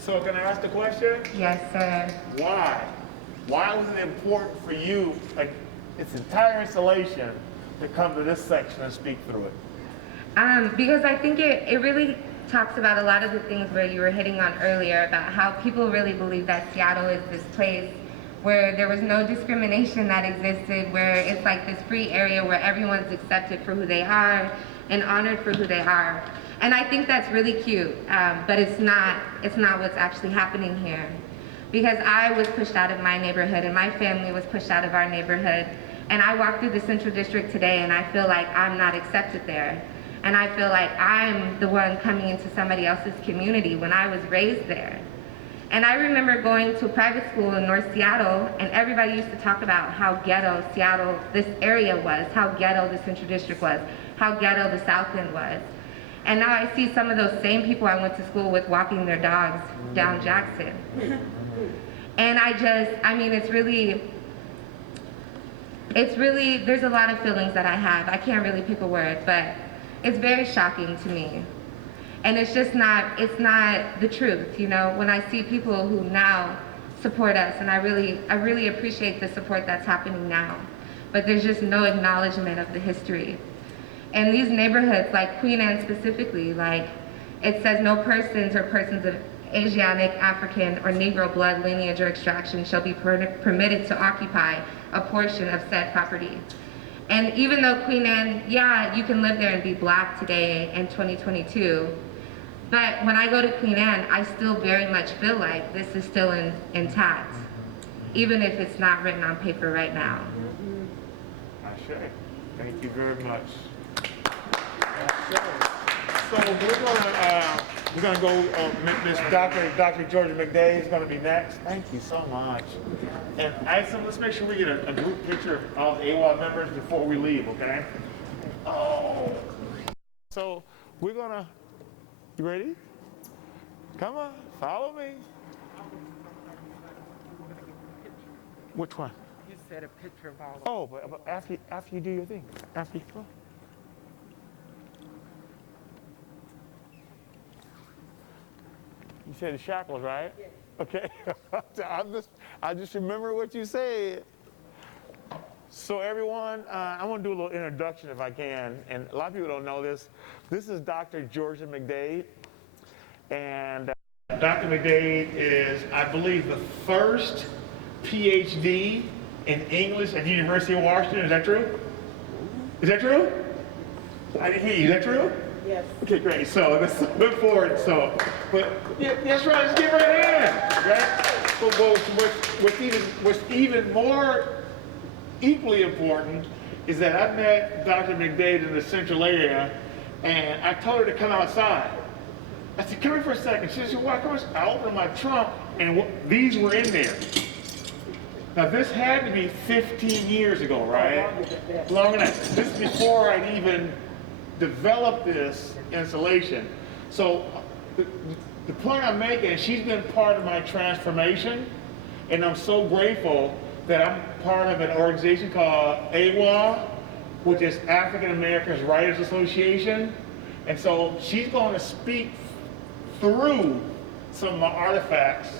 So can I ask the question? Yes, sir. Why? Why was it important for you, like its entire installation, to come to this section and speak through it? Because I think it really talks about a lot of the things where you were hitting on earlier about how people really believe that Seattle is this place where there was no discrimination that existed, where it's like this free area where everyone's accepted for who they are and honored for who they are. And I think that's really cute, but it's not what's actually happening here. Because I was pushed out of my neighborhood and my family was pushed out of our neighborhood. And I walk through the Central District today and I feel like I'm not accepted there. And I feel like I'm the one coming into somebody else's community when I was raised there. And I remember going to a private school in North Seattle, and everybody used to talk about how ghetto Seattle, this area was, how ghetto the Central District was, how ghetto the South End was. And now I see some of those same people I went to school with walking their dogs down Jackson. And it's really, there's a lot of feelings that I have. I can't really pick a word, but it's very shocking to me. And it's not the truth, you know, when I see people who now support us, and I really appreciate the support that's happening now, but there's just no acknowledgement of the history. And these neighborhoods, like Queen Anne specifically, like it says no persons or persons of Asiatic, African, or Negro blood, lineage, or extraction shall be permitted to occupy a portion of said property. And even though Queen Anne, yeah, you can live there and be Black today in 2022, but when I go to Queen Anne, I still very much feel like this is still intact, even if it's not written on paper right now. Ashe. Thank you very much. So we're gonna go. Miss Dr. George Mcdade is gonna be next. Thank you so much. And let's make sure we get a group picture of all the AWOD members before we leave. Okay? Oh. So we're gonna. You ready? Come on, follow me. Which one? You said a picture of all of Oh, but after you do your thing, after you go. You said the shackles, right? Yes. Okay. I just remember what you said. So everyone, I want to do a little introduction if I can. And a lot of people don't know this. This is Dr. George Mcdade. And Dr. Mcdade is, I believe, the first PhD in English at the University of Washington. Is that true? Is that true? I didn't hear you. Is that true? Yes. Okay, great. So let's look forward. So, but yeah, that's right. Let's get right in. Right. But what's even more equally important is that I met Dr. Mcdade in the central area, and I told her to come outside. I said, "Come here for a second." She said, "Why come?" I opened my trunk, and these were in there. Now, this had to be 15 years ago, right? Long enough. This is before I'd even developed this installation. So the point I'm making, she's been part of my transformation, and I'm so grateful that I'm part of an organization called AWA, which is African Americans Writers Association. And so she's going to speak through some of my artifacts,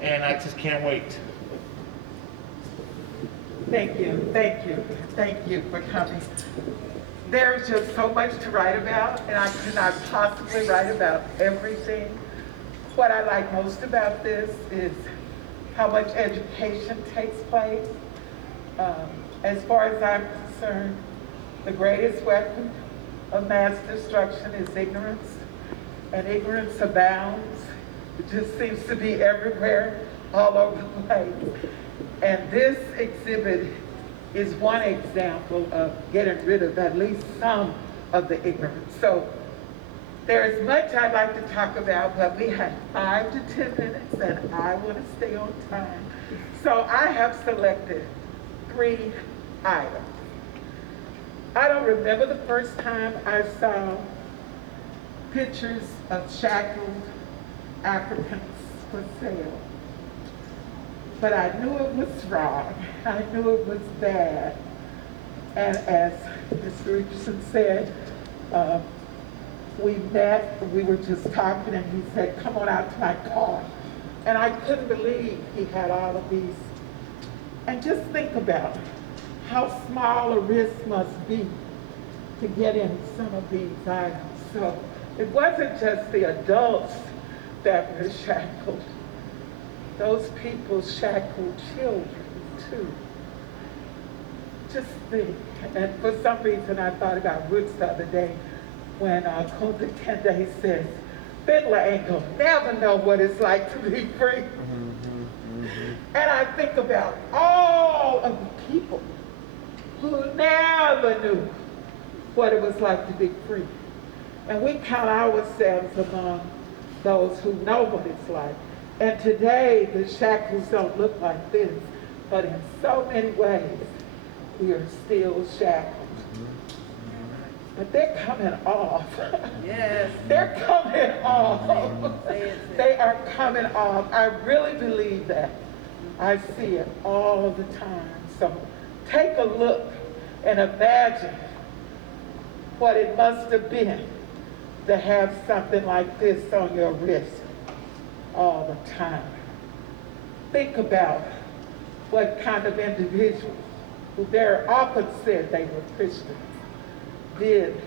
and I just can't wait. Thank you for coming. There's just so much to write about, and I could not possibly write about everything. What I like most about this is how much education takes place. As far as I'm concerned, the greatest weapon of mass destruction is ignorance, and ignorance abounds. It just seems to be everywhere, all over the place. And this exhibit is one example of getting rid of at least some of the ignorance. So there's much I'd like to talk about, but we have 5 to 10 minutes, and I want to stay on time. So I have selected 3 items. I don't remember the first time I saw pictures of shackled Africans for sale. But I knew it was wrong. I knew it was bad. And as Mr. Richardson said, we met, we were just talking, and he said, "Come on out to my car." And I couldn't believe he had all of these. And just think about how small a risk must be to get in some of these items. So it wasn't just the adults that were shackled. Those people shackled children too. Just think. And for some reason I thought about Roots the other day when Kunta Kende says, "Fiddler ain't gonna never know what it's like to be free." And I think about all of the people who never knew what it was like to be free. And we count ourselves among those who know what it's like. And today, the shackles don't look like this, but in so many ways, we are still shackled. But they're coming off. Yes. They're coming off. They are coming off. I really believe that. I see it all of the time. So take a look and imagine what it must have been to have something like this on your wrist all the time. Think about what kind of individuals who very often said they were Christians did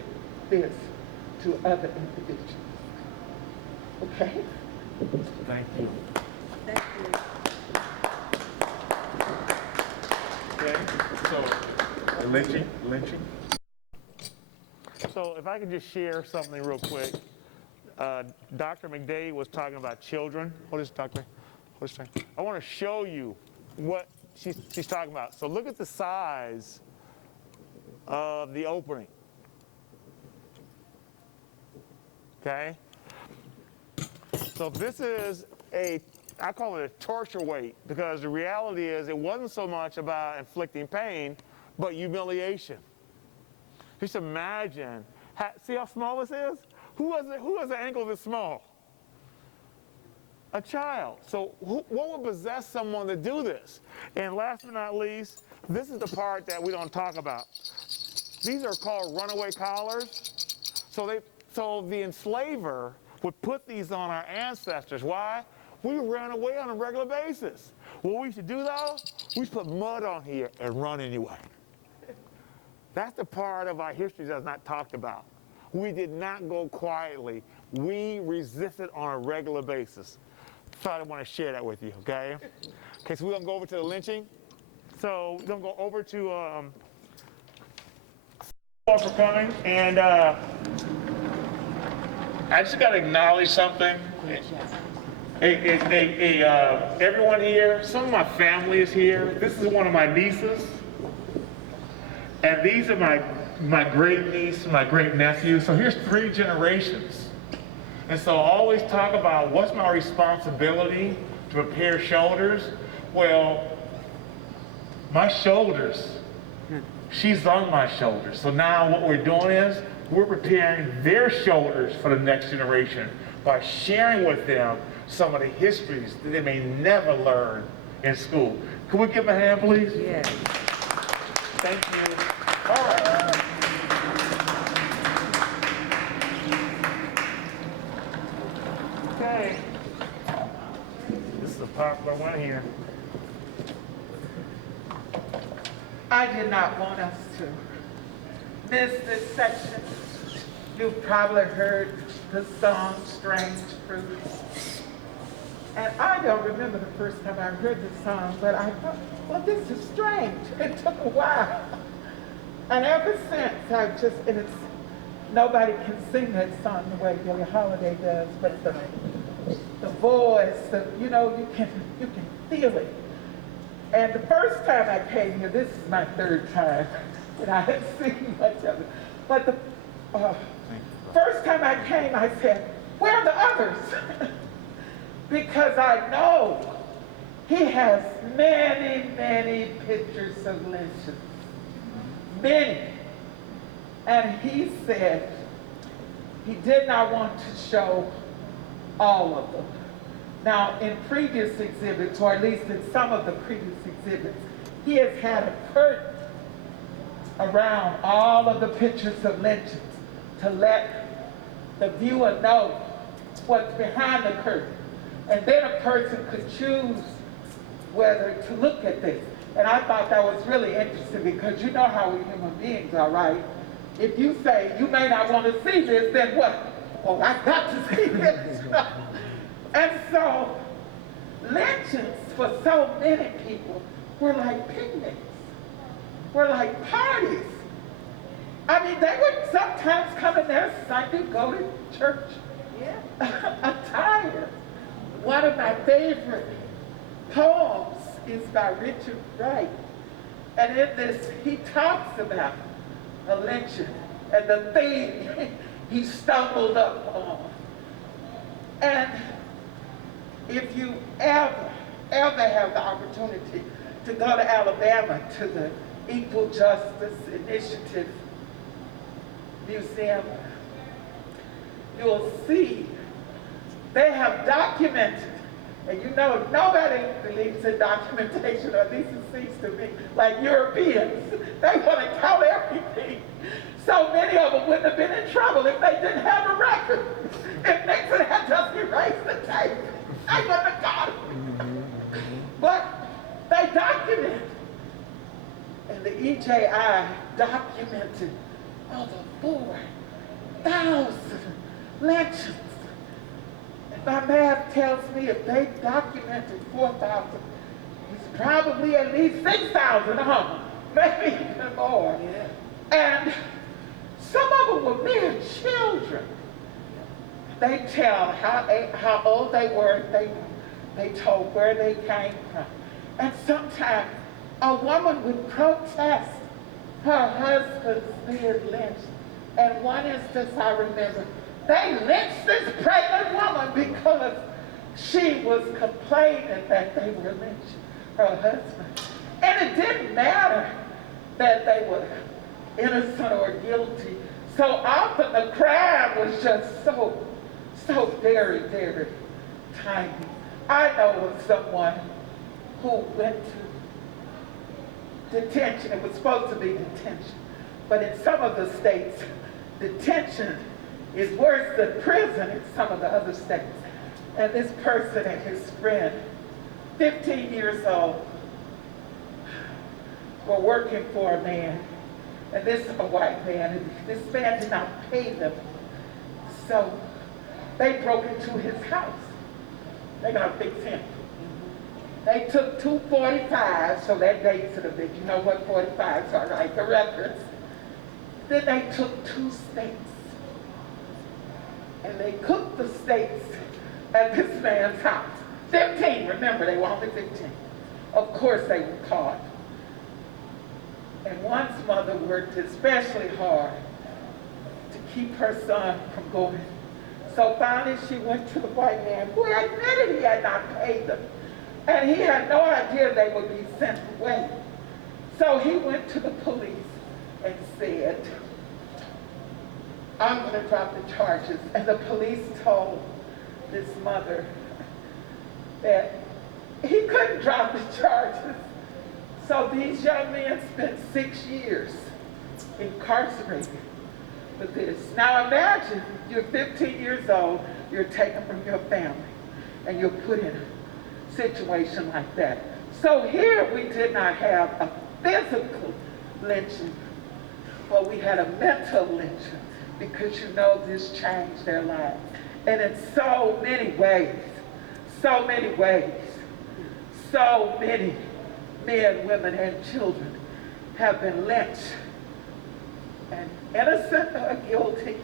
this to other individuals. Okay? Thank you. Thank you. Okay, so lynching. So if I could just share something real quick. Dr. Mcdade was talking about children. Hold this, Doctor. Hold this. I want to show you what she's talking about. So look at the size of the opening. Okay? So this is I call it a torture weight, because the reality is it wasn't so much about inflicting pain, but humiliation. Just imagine, see how small this is? Who has an ankle this small? A child. So what would possess someone to do this? And last but not least, this is the part that we don't talk about. These are called runaway collars. So the enslaver would put these on our ancestors. Why? We ran away on a regular basis. What we should do though, we should put mud on here and run anyway. That's the part of our history that's not talked about. We did not go quietly. We resisted on a regular basis. Thought I want to share that with you, okay? Okay, so we're gonna go over to the lynching. So we're gonna go over to for coming, and I just gotta acknowledge something. Everyone here, some of my family is here. This is one of my nieces, and these are my great niece, my great nephew. So here's 3 generations. And so I always talk about what's my responsibility to prepare shoulders. Well, my shoulders, she's on my shoulders. So now what we're doing is we're preparing their shoulders for the next generation by sharing with them some of the histories that they may never learn in school. Can we give them a hand, please? Yes. Thank you. All right. Okay. This is a popular one here. I did not want us to miss this section. You've probably heard the song Strange Fruits. And I don't remember the first time I heard this song, but I thought, well, this is strange. It took a while. And ever since, I've just, and it's, nobody can sing that song the way Billie Holiday does, but the voice, you can feel it. And the first time I came here, this is my 3rd time, and I hadn't seen much of it. But the first time I came, I said, where are the others? Because I know he has many, many pictures of lynchings. Many. And he said he did not want to show all of them. Now, in previous exhibits, or at least in some of the previous exhibits, he has had a curtain around all of the pictures of lynchings to let the viewer know what's behind the curtain. And then a person could choose whether to look at this. And I thought that was really interesting, because you know how we human beings are, right? If you say, you may not want to see this, then what? Oh, I've got to see this. And so, lynchings for so many people were like picnics, were like parties. I mean, they would sometimes come in there Sunday, go to church, attire. One of my favorite poems is by Richard Wright. And in this, he talks about a lynching and the thing he stumbled up on. And if you ever have the opportunity to go to Alabama to the Equal Justice Initiative Museum, you'll see they have documented, and you know nobody believes in documentation, or at least it seems to me, like Europeans. They want to count everything. So many of them wouldn't have been in trouble if they didn't have a record. If Nixon had just erased the tape, they wouldn't have got it. But they documented. And the EJI documented over 4,000 lynchings. And my math tells me if they documented 4,000, it's probably at least 6,000 of them maybe even more. And some of them were mere children. They tell how old they were. They told where they came from. And sometimes a woman would protest her husband's being lynched. And one instance I remember, they lynched this pregnant woman because she was complaining that they were lynching her husband. And it didn't matter that they were innocent or guilty. So often the crime was just so very, very tiny. I know of someone who went to detention. It was supposed to be detention. But in some of the states, detention is worse than prison in some of the other states. And this person and his friend, 15 years old, were working for a man. And this is a white man, and this man did not pay them. So they broke into his house. They gotta fix him. They took 2 45s, so that dates it a bit. You know what 45s are, right? The records. Then they took 2 steaks. And they cooked the steaks at this man's house. 15, remember, they were only 15. Of course they were caught. And one's mother worked especially hard to keep her son from going. So finally she went to the white man, who admitted he had not paid them. And he had no idea they would be sent away. So he went to the police and said, I'm going to drop the charges. And the police told this mother that he couldn't drop the charges. So these young men spent 6 years incarcerated for this. Now imagine you're 15 years old, you're taken from your family, and you're put in a situation like that. So here we did not have a physical lynching, but we had a mental lynching, because you know this changed their lives. And in so many ways, so many men, women, and children have been lynched. And innocent or guilty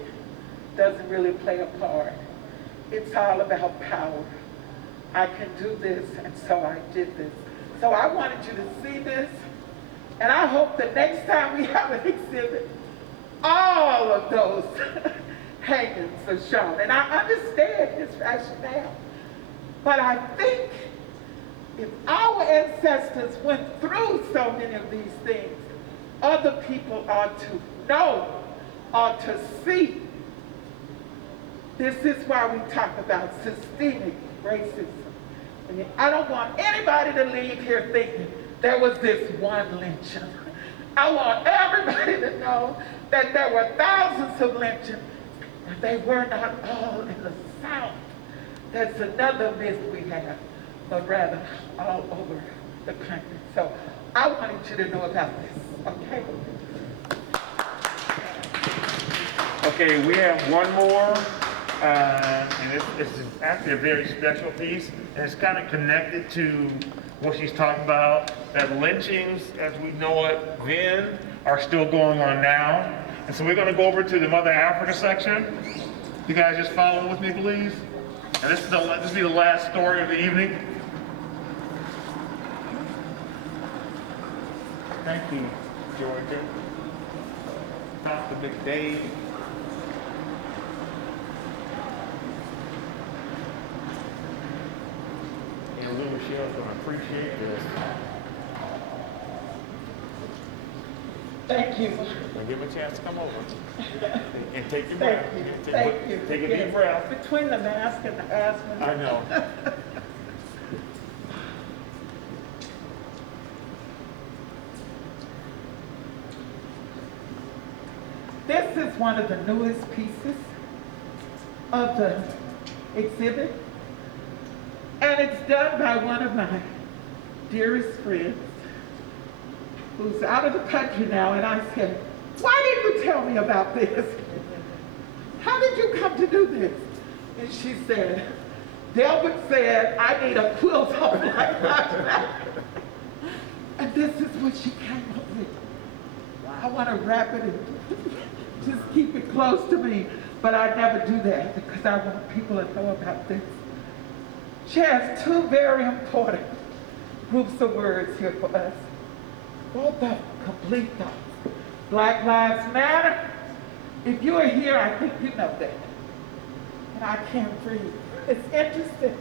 doesn't really play a part. It's all about power. I can do this, and so I did this. So I wanted you to see this, and I hope the next time we have an exhibit, all of those hangings are shown. And I understand his rationale, but I think if our ancestors went through so many of these things, other people ought to know, ought to see. This is why we talk about systemic racism. And I don't want anybody to leave here thinking there was this one lynching. I want everybody to know that there were thousands of lynchings, and they were not all in the South. That's another myth we have, but rather all over the country. So I wanted you to know about this, okay? Okay, we have one more, and it's actually a very special piece, and it's kind of connected to what she's talking about, that lynchings, as we know it then, are still going on now. And so we're going to go over to the Mother Africa section. You guys just follow with me, please. And this will be the last story of the evening. Thank you, Georgia. Dr. Mcdade. And Lou Michelle's going to appreciate this. Thank you. Now give him a chance to come over. And take your breath. Thank you. Take a deep breath. Between the mask and the asthma. I know. This is one of the newest pieces of the exhibit, and it's done by one of my dearest friends who's out of the country now. And I said, why didn't you tell me about this? How did you come to do this? And she said, Delbert said, I need a quilt up like that. And this is what she came up with. I want to wrap it and just keep it close to me, but I never do that because I want people to know about this. She has two very important groups of words here for us. Both of them complete thoughts. Black Lives Matter. If you are here, I think you know that. And I can't breathe. It's interesting.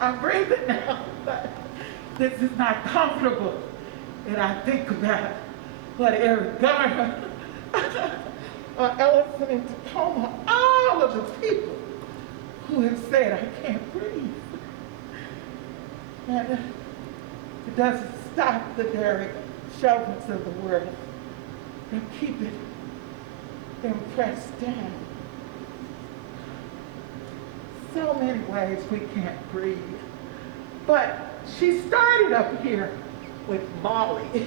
I'm breathing now, but this is not comfortable. And I think about what Eric Garner, Ellison in Tacoma, all of the people who have said, I can't breathe. And it doesn't stop the Derek Chauvins of the world and keep it impressed down. So many ways we can't breathe. But she started up here with Molly.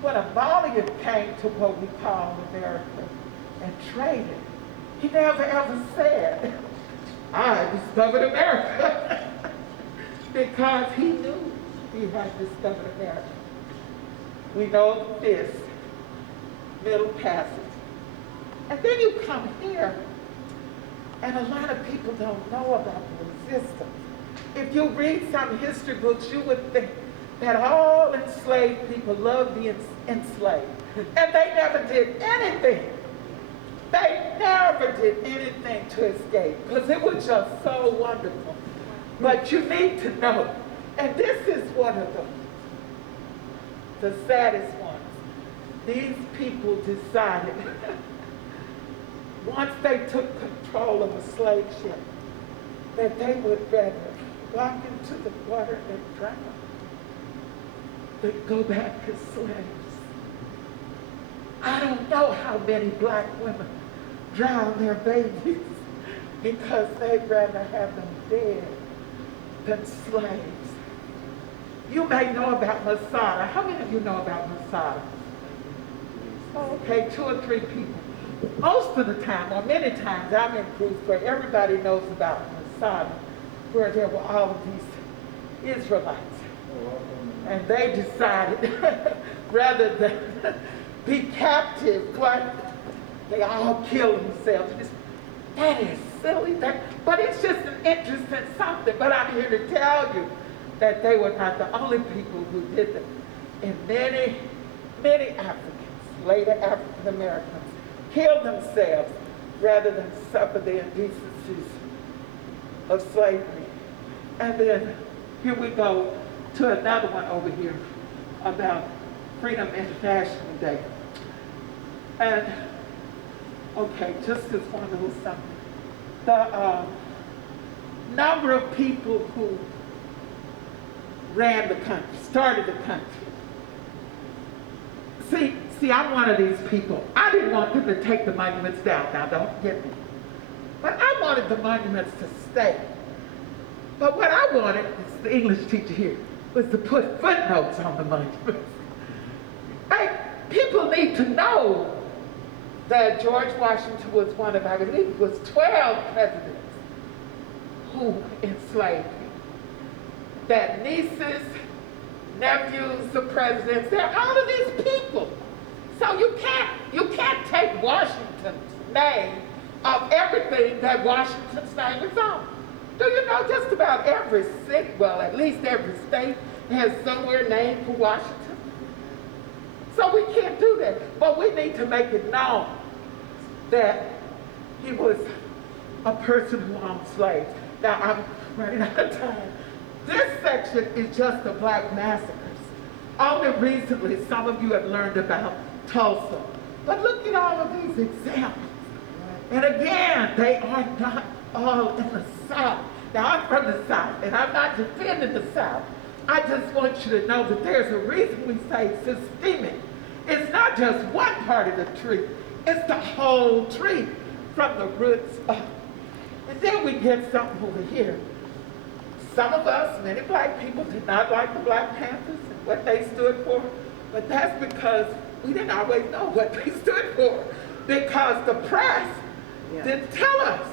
When a Malian came to what we call America and traded, he never ever said, I discovered America. Because he knew he had discovered America. We know this middle passage. And then you come here, and a lot of people don't know about the resistance. If you read some history books, you would think that all enslaved people loved being enslaved. And they never did anything. They never did anything to escape, because it was just so wonderful. But you need to know, and this is one of the saddest ones. These people decided, once they took control of a slave ship, that they would rather walk into the water and drown than go back as slaves. I don't know how many black women drown their babies because they'd rather have them dead than slaves. You may know about Masada. How many of you know about Masada? Okay, 2 or 3 people. Most of the time, or many times, I'm in groups where everybody knows about Masada, where there were all of these Israelites. And they decided, rather than be captive, they all killed themselves. That is silly, but it's just an interesting something. But I'm here to tell you that they were not the only people who did it. And many, many Africans, later African Americans, killed themselves rather than suffer the indecencies of slavery. And then here we go to another one over here about Freedom International Day. And okay, just as one little something. The number of people who ran the country, started the country. See, I'm one of these people. I didn't want them to take the monuments down. Now, don't get me. But I wanted the monuments to stay. But what I wanted, as the English teacher here, was to put footnotes on the monuments. People need to know that George Washington was one of, I believe it was 12 presidents who enslaved people. That nieces, nephews of presidents, they're all of these people. So you can't take Washington's name off everything that Washington's name is on. Do you know just about every city, well, at least every state has somewhere named for Washington? So we can't do that, but we need to make it known that he was a person who owned slaves. Now, I'm running out of time. This section is just the Black Massacres. Only recently, some of you have learned about Tulsa. But look at all of these examples. And again, they are not all in the South. Now, I'm from the South, and I'm not defending the South. I just want you to know that there's a reason we say systemic. It's not just one part of the tree. It's the whole tree from the roots up. And then we get something over here. Some of us, many black people, did not like the Black Panthers and what they stood for, but that's because we didn't always know what they stood for, because the press didn't tell us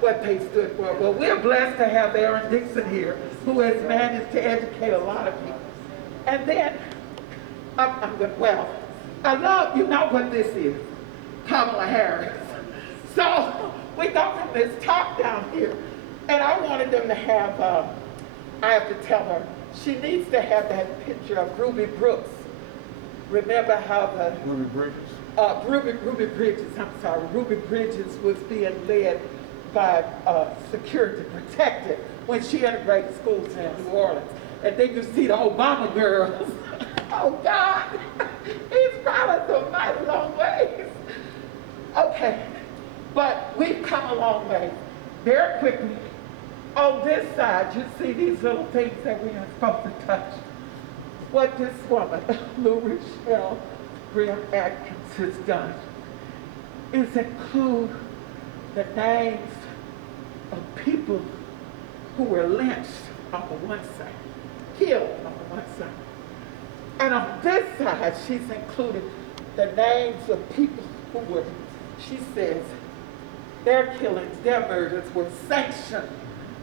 what they stood for. Well, we're blessed to have Aaron Dixon here, who has managed to educate a lot of people. And then well, I love, you know what this is, Kamala Harris. So we go from this top down here, and I wanted them to have, I have to tell her, she needs to have that picture of Ruby Brooks. Remember how the... Ruby Bridges? Ruby Bridges, I'm sorry. Ruby Bridges was being led by security, protected, when she integrated schools in New Orleans. And then you see the Obama girls. Oh God, he's brought us a mighty long ways. Okay, but we've come a long way. Very quickly, on this side, you see these little things that we aren't supposed to touch. What this woman, Lou Rochelle Graham Atkins, has done is include the names of people who were lynched on the one side, killed on the one side. And on this side, she's included the names of people who were, she says, their killings, their murders were sanctioned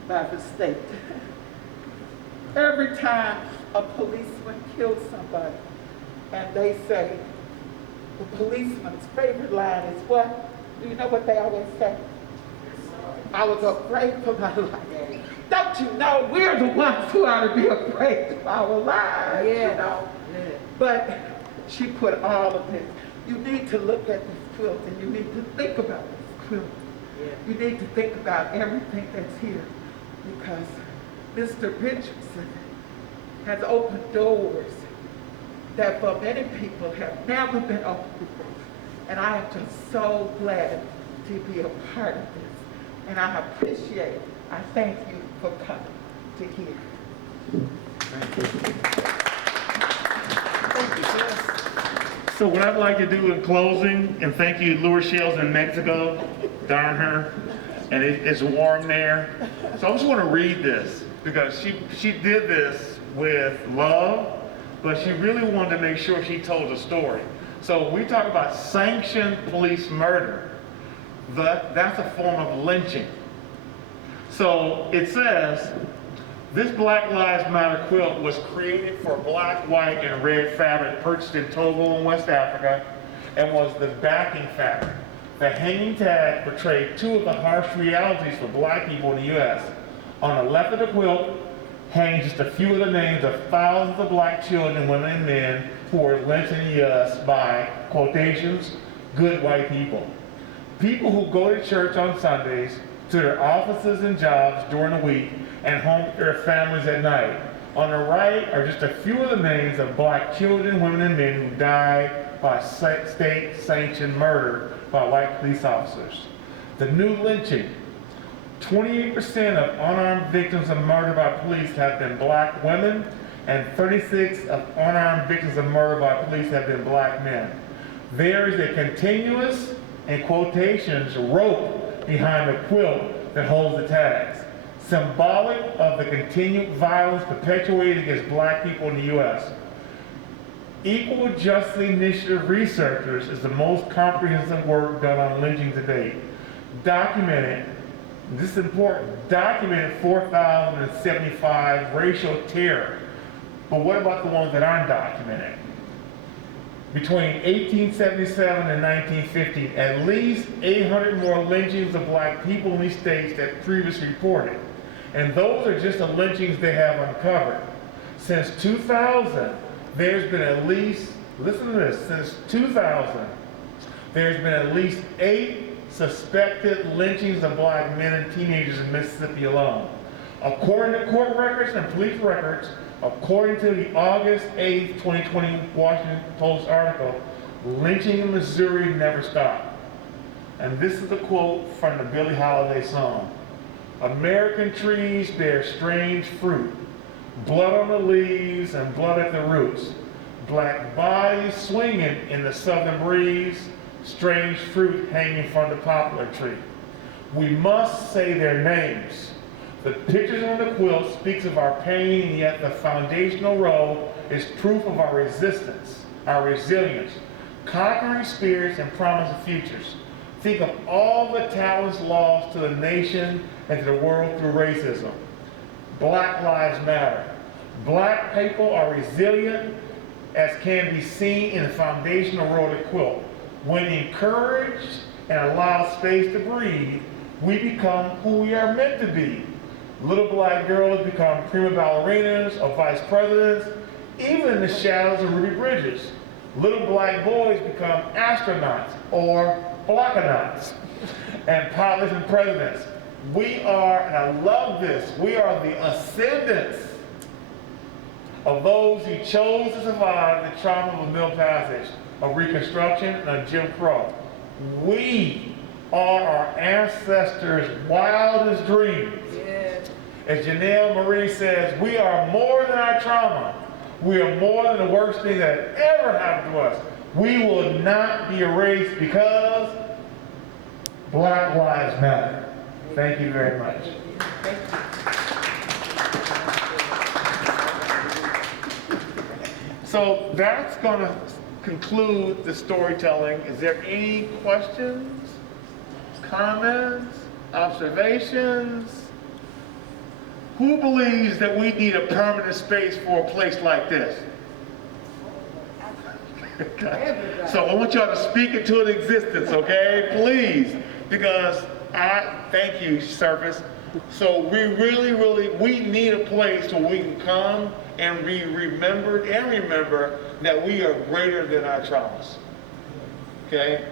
by the state. Every time a policeman kills somebody, and they say, the policeman's favorite line is what? Do you know what they always say? I was afraid for my life. Don't you know we're the ones who ought to be afraid of our lives, you know? But she put all of this. You need to look at this quilt and you need to think about this quilt. You need to think about everything that's here, because Mr. Richardson has opened doors that for many people have never been opened before. And I am just so glad to be a part of this. And I appreciate, I thank you for coming to here. Thank you. Thank you, sis. So what I'd like to do in closing, and thank you, Lou Rochelle's in Mexico, darn her, and it's warm there. So I just want to read this, because she did this with love, but she really wanted to make sure she told a story. So we talk about sanctioned police murder. That's a form of lynching. So it says, this Black Lives Matter quilt was created for black, white, and red fabric purchased in Togo in West Africa, and was the backing fabric. The hanging tag portrayed two of the harsh realities for black people in the U.S. On the left of the quilt hang just a few of the names of thousands of black children, women, and men who were lynched in the U.S. by, quotations, good white people. People who go to church on Sundays, to their offices and jobs during the week, and home to their families at night. On the right are just a few of the names of black children, women, and men who died by state-sanctioned murder by white police officers. The new lynching. 28% of unarmed victims of murder by police have been black women, and 36% of unarmed victims of murder by police have been black men. There is a continuous, in quotations, rope behind the quilt that holds the tags, symbolic of the continued violence perpetuated against black people in the U.S. Equal Justice Initiative researchers is the most comprehensive work done on lynching to date. Documented, this is important, documented 4,075 racial terror. But what about the ones that aren't documented? Between 1877 and 1950, at least 800 more lynchings of black people in these states than previously reported. And those are just the lynchings they have uncovered. Since 2000, there's been at least, listen to this, since 2000, there's been at least 8 suspected lynchings of black men and teenagers in Mississippi alone. According to court records and police records, according to the August 8, 2020 Washington Post article, lynching in Missouri never stopped. And this is a quote from the Billie Holiday song. American trees bear strange fruit, blood on the leaves and blood at the roots. Black bodies swinging in the southern breeze, strange fruit hanging from the poplar tree. We must say their names. The pictures on the quilt speaks of our pain, and yet the foundational role is proof of our resistance, our resilience, conquering spirits and promising futures. Think of all the talents lost to the nation and to the world through racism. Black Lives Matter. Black people are resilient as can be seen in the foundational eroded quilt. When encouraged and allowed space to breathe, we become who we are meant to be. Little black girls become prima ballerinas or vice presidents, even in the shadows of Ruby Bridges. Little black boys become astronauts or blackonauts and pilots and presidents. We are, and I love this, we are the ascendants of those who chose to survive the trauma of a Middle Passage, of Reconstruction, and of Jim Crow. We are our ancestors' wildest dreams. Yes. As Janelle Marie says, we are more than our trauma. We are more than the worst thing that ever happened to us. We will not be erased because Black Lives Matter. Thank you very much. So that's going to conclude the storytelling. Is there any questions, comments, observations? Who believes that we need a permanent space for a place like this? So I want y'all to speak into an existence, okay? Please, because thank you, Service. So we we need a place where we can come and be remembered and remember that we are greater than our traumas. Okay?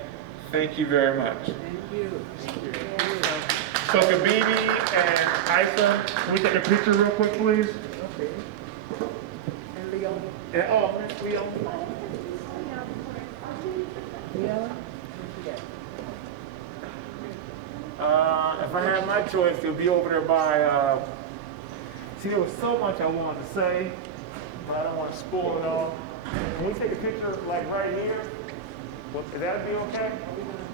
Thank you very much. Thank you. So Kabini and Isa, can we take a picture real quick, please? Okay. And Leon. And, oh, Miss Leon. Leon? If I had my choice, it'll be over there by, see, there was so much I wanted to say, but I don't want to spoil it all. Can we take a picture, like, right here? Would that be okay?